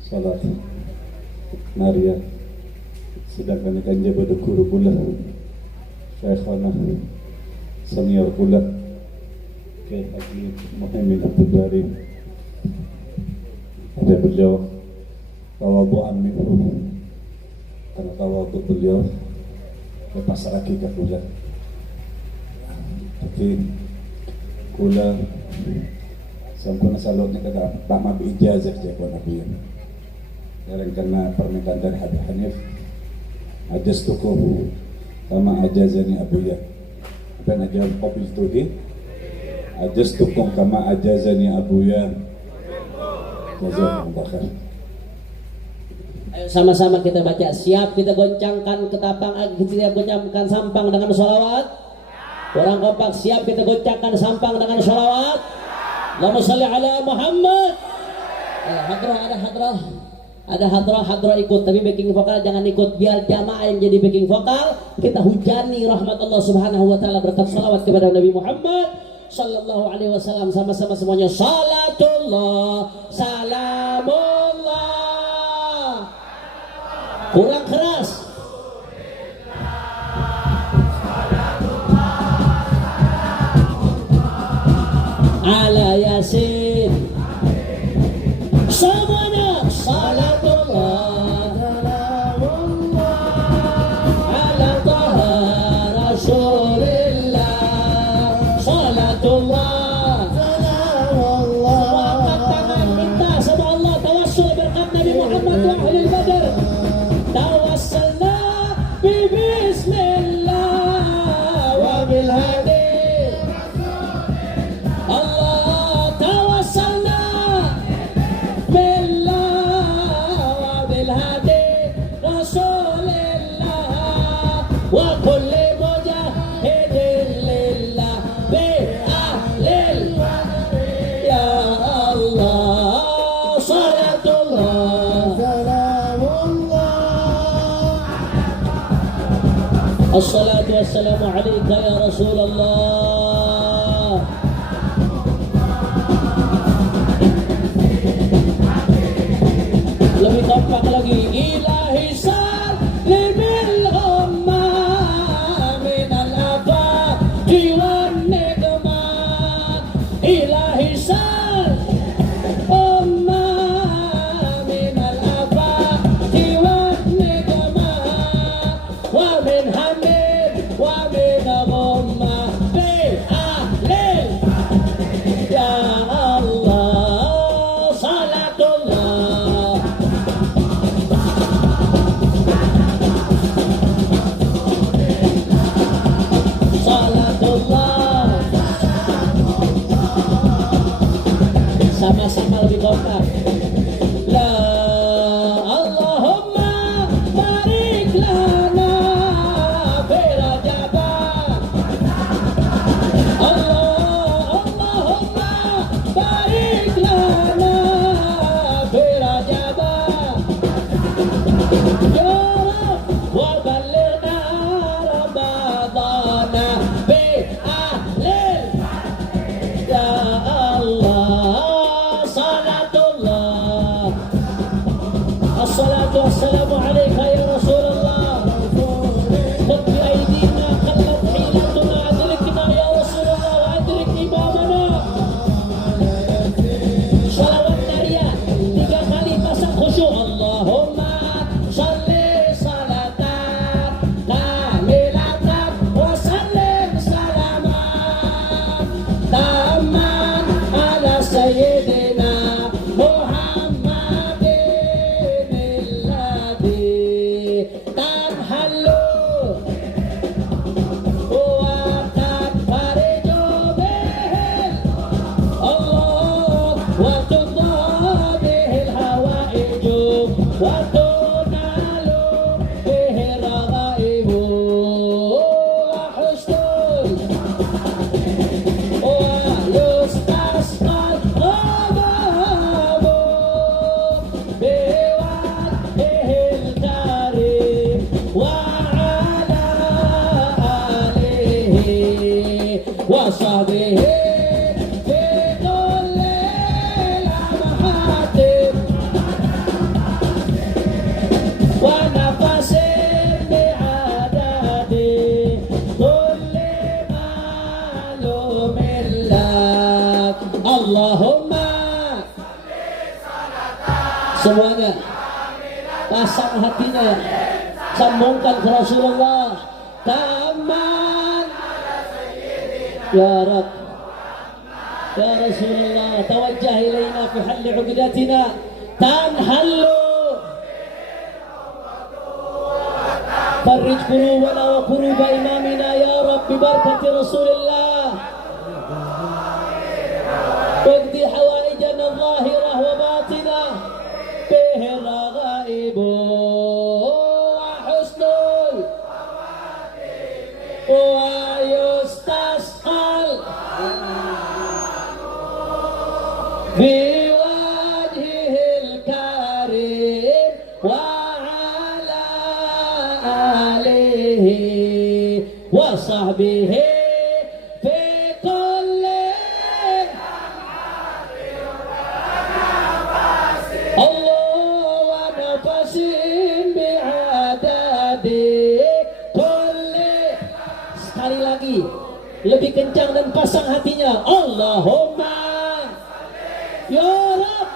salat nariyah, sedangkan ikan jabadu guru pula Syekhana senior pula Kiai Haji Muhammad Abdul Bari, ada beliau tawabu'an minhu, karena tawabu beliau lepas lagi ke kula. Tapi kula sampun salutnya kata tak mabi ijazah jago Nabi. Dan karena permintaan dari Habib Hanif, ajastukum kama ajazani Abuya. Dan ajab qabil tuhi, ajastukum kama ajazani Abuya. Jazakumullah khair. Ayo sama-sama kita baca. Siap kita goncangkan ketapang, kita goncangkan sampang dengan sholawat. Orang kompak siap kita goncangkan sampang dengan sholawat. Allahumma sholli ala Muhammad. Ada hadrah ikut, tapi backing vokal jangan ikut, biar jamaah yang jadi backing vokal. Kita hujani rahmat Allah Subhanahu wa taala berkat sholawat kepada Nabi Muhammad sallallahu alaihi wasallam. Sama-sama semuanya salatullah salamullah. Kurang keras. Ala Yasin. Semuanya salatullah ala Taha Rasulillah. Salatullah angkat tangan minta sama Allah tawassul berkat Nabi Muhammad wa ahli Badar. Tawassalna bi bismillah wa bil hadi Allah. Tawassalna billah wa bil hadi Rasulillah wa kulli mujahidin lillah bi ahlil ya Allah. Salatullah Assalatu wassalamu alaika ya Rasulullah. Lebih kompak lagi. Ilahi salimil ummah minal afati wan nikmat. Ilahi salimil ummah minal afati wan nikmat. Wa min hamid wa min ghammah bi ahlil ya Allah. Salatullah وصحبه في كل لمحات ونفس بعدد كل معلوم لك اللهم semuanya pasang hatinya, sambungkan ke Rasulullah. Taman ya Rab ya Rasulullah, tawajjah ilaina fi halli uqdatina tanhallu farrij qulubana wa quluba imamina ya Rab bi barakati Rasulillah waqdi hawaijana zahirah wa batinah bihi ragaibu ويستسقل بوجهه الكريم وعلى آله وصحبه في كل الله ونفس بعدد sekali lagi lebih kencang dan pasang hatinya. Allahumma ya Rabb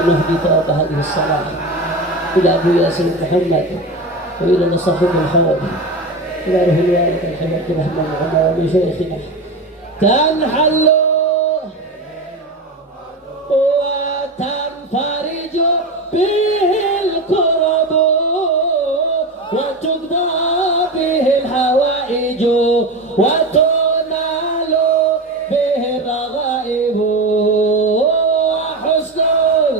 ونهدي ثواب هذه الصلاة إلى أبو ياسر محمد وإلى صاحب الحوض إلى روح الوالد الحمد رحمه الله وبشيخنا تنحل وتنفرج به الكرب وتقضى به الحوائج وتنال به الرغائب وحسن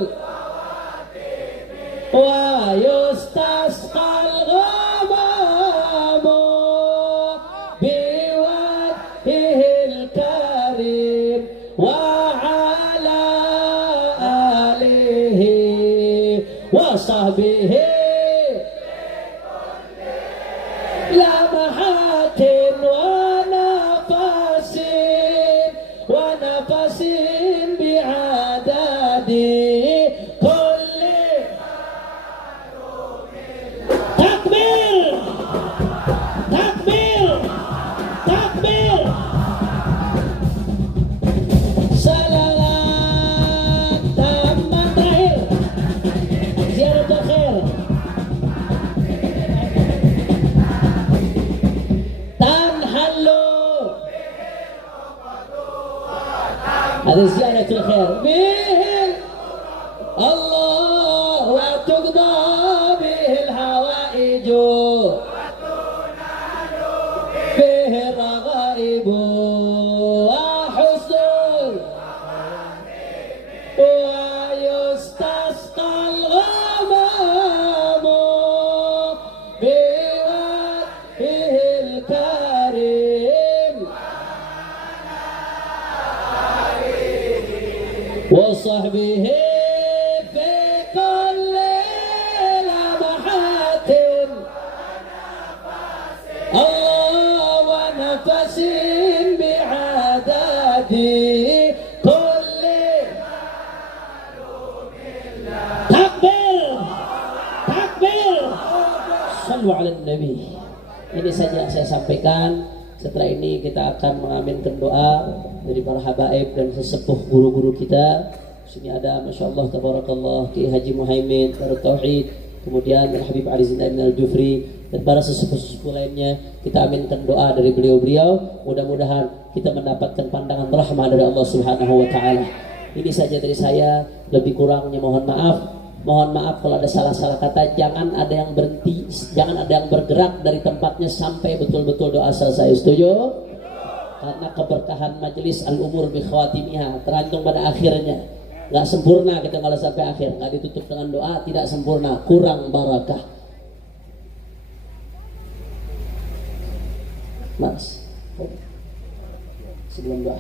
ويستسقى الغمام بوجهه الكريم وعلى آله وصحبه لمحات ونفس بعدد كل تكبير تكبير تكبير صلوات تامة خير زيارة الخير هذا زيارة الخير به الله وتقضى به الحوائج به الرغائب وحسن ويستسقى الغمام بوجهه الكريم وصحبه في كل لمحات الله ونفس بعدد كل تكبير تكبير صلوا على النبي. Ini saja yang saya sampaikan. Setelah ini kita akan mengaminkan doa dari para habaib dan sesepuh guru-guru kita. Sini ada Masya Allah Tabarakallah Ki Haji Muhaimin Darut Tauhid, kemudian Al-Habib Ali Zain Al-Jufri dan para sesepuh-sesepuh lainnya. Kita aminkan doa dari beliau-beliau. Mudah-mudahan kita mendapatkan pandangan rahmah dari Allah Subhanahu wa Ta'ala. Ini saja dari saya, lebih kurangnya mohon maaf. Mohon maaf kalau ada salah-salah kata. Jangan ada yang berhenti, jangan ada yang bergerak dari tempatnya sampai betul-betul doa selesai. Setuju? Karena keberkahan majelis al-umur bi khawatimiha tergantung pada akhirnya. Gak sempurna kita kalau sampai akhir, gak ditutup dengan doa, tidak sempurna, kurang barakah. Mas, sebelum doa.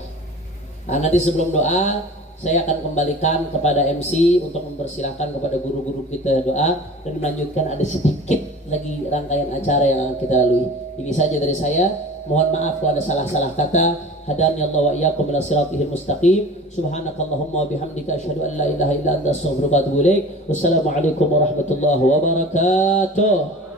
Nah, nanti sebelum doa saya akan kembalikan kepada MC untuk mempersilahkan kepada guru-guru kita doa dan melanjutkan ada sedikit lagi rangkaian acara yang akan kita lalui. Ini saja dari saya. Mohon maaf kalau ada salah-salah kata. Hadani Allah wa iyyakum ila siratal mustaqim. Subhanakallahumma wa bihamdika asyhadu an la ilaha illa anta astaghfiruka wa atubu ilaik. Wassalamualaikum warahmatullahi wabarakatuh.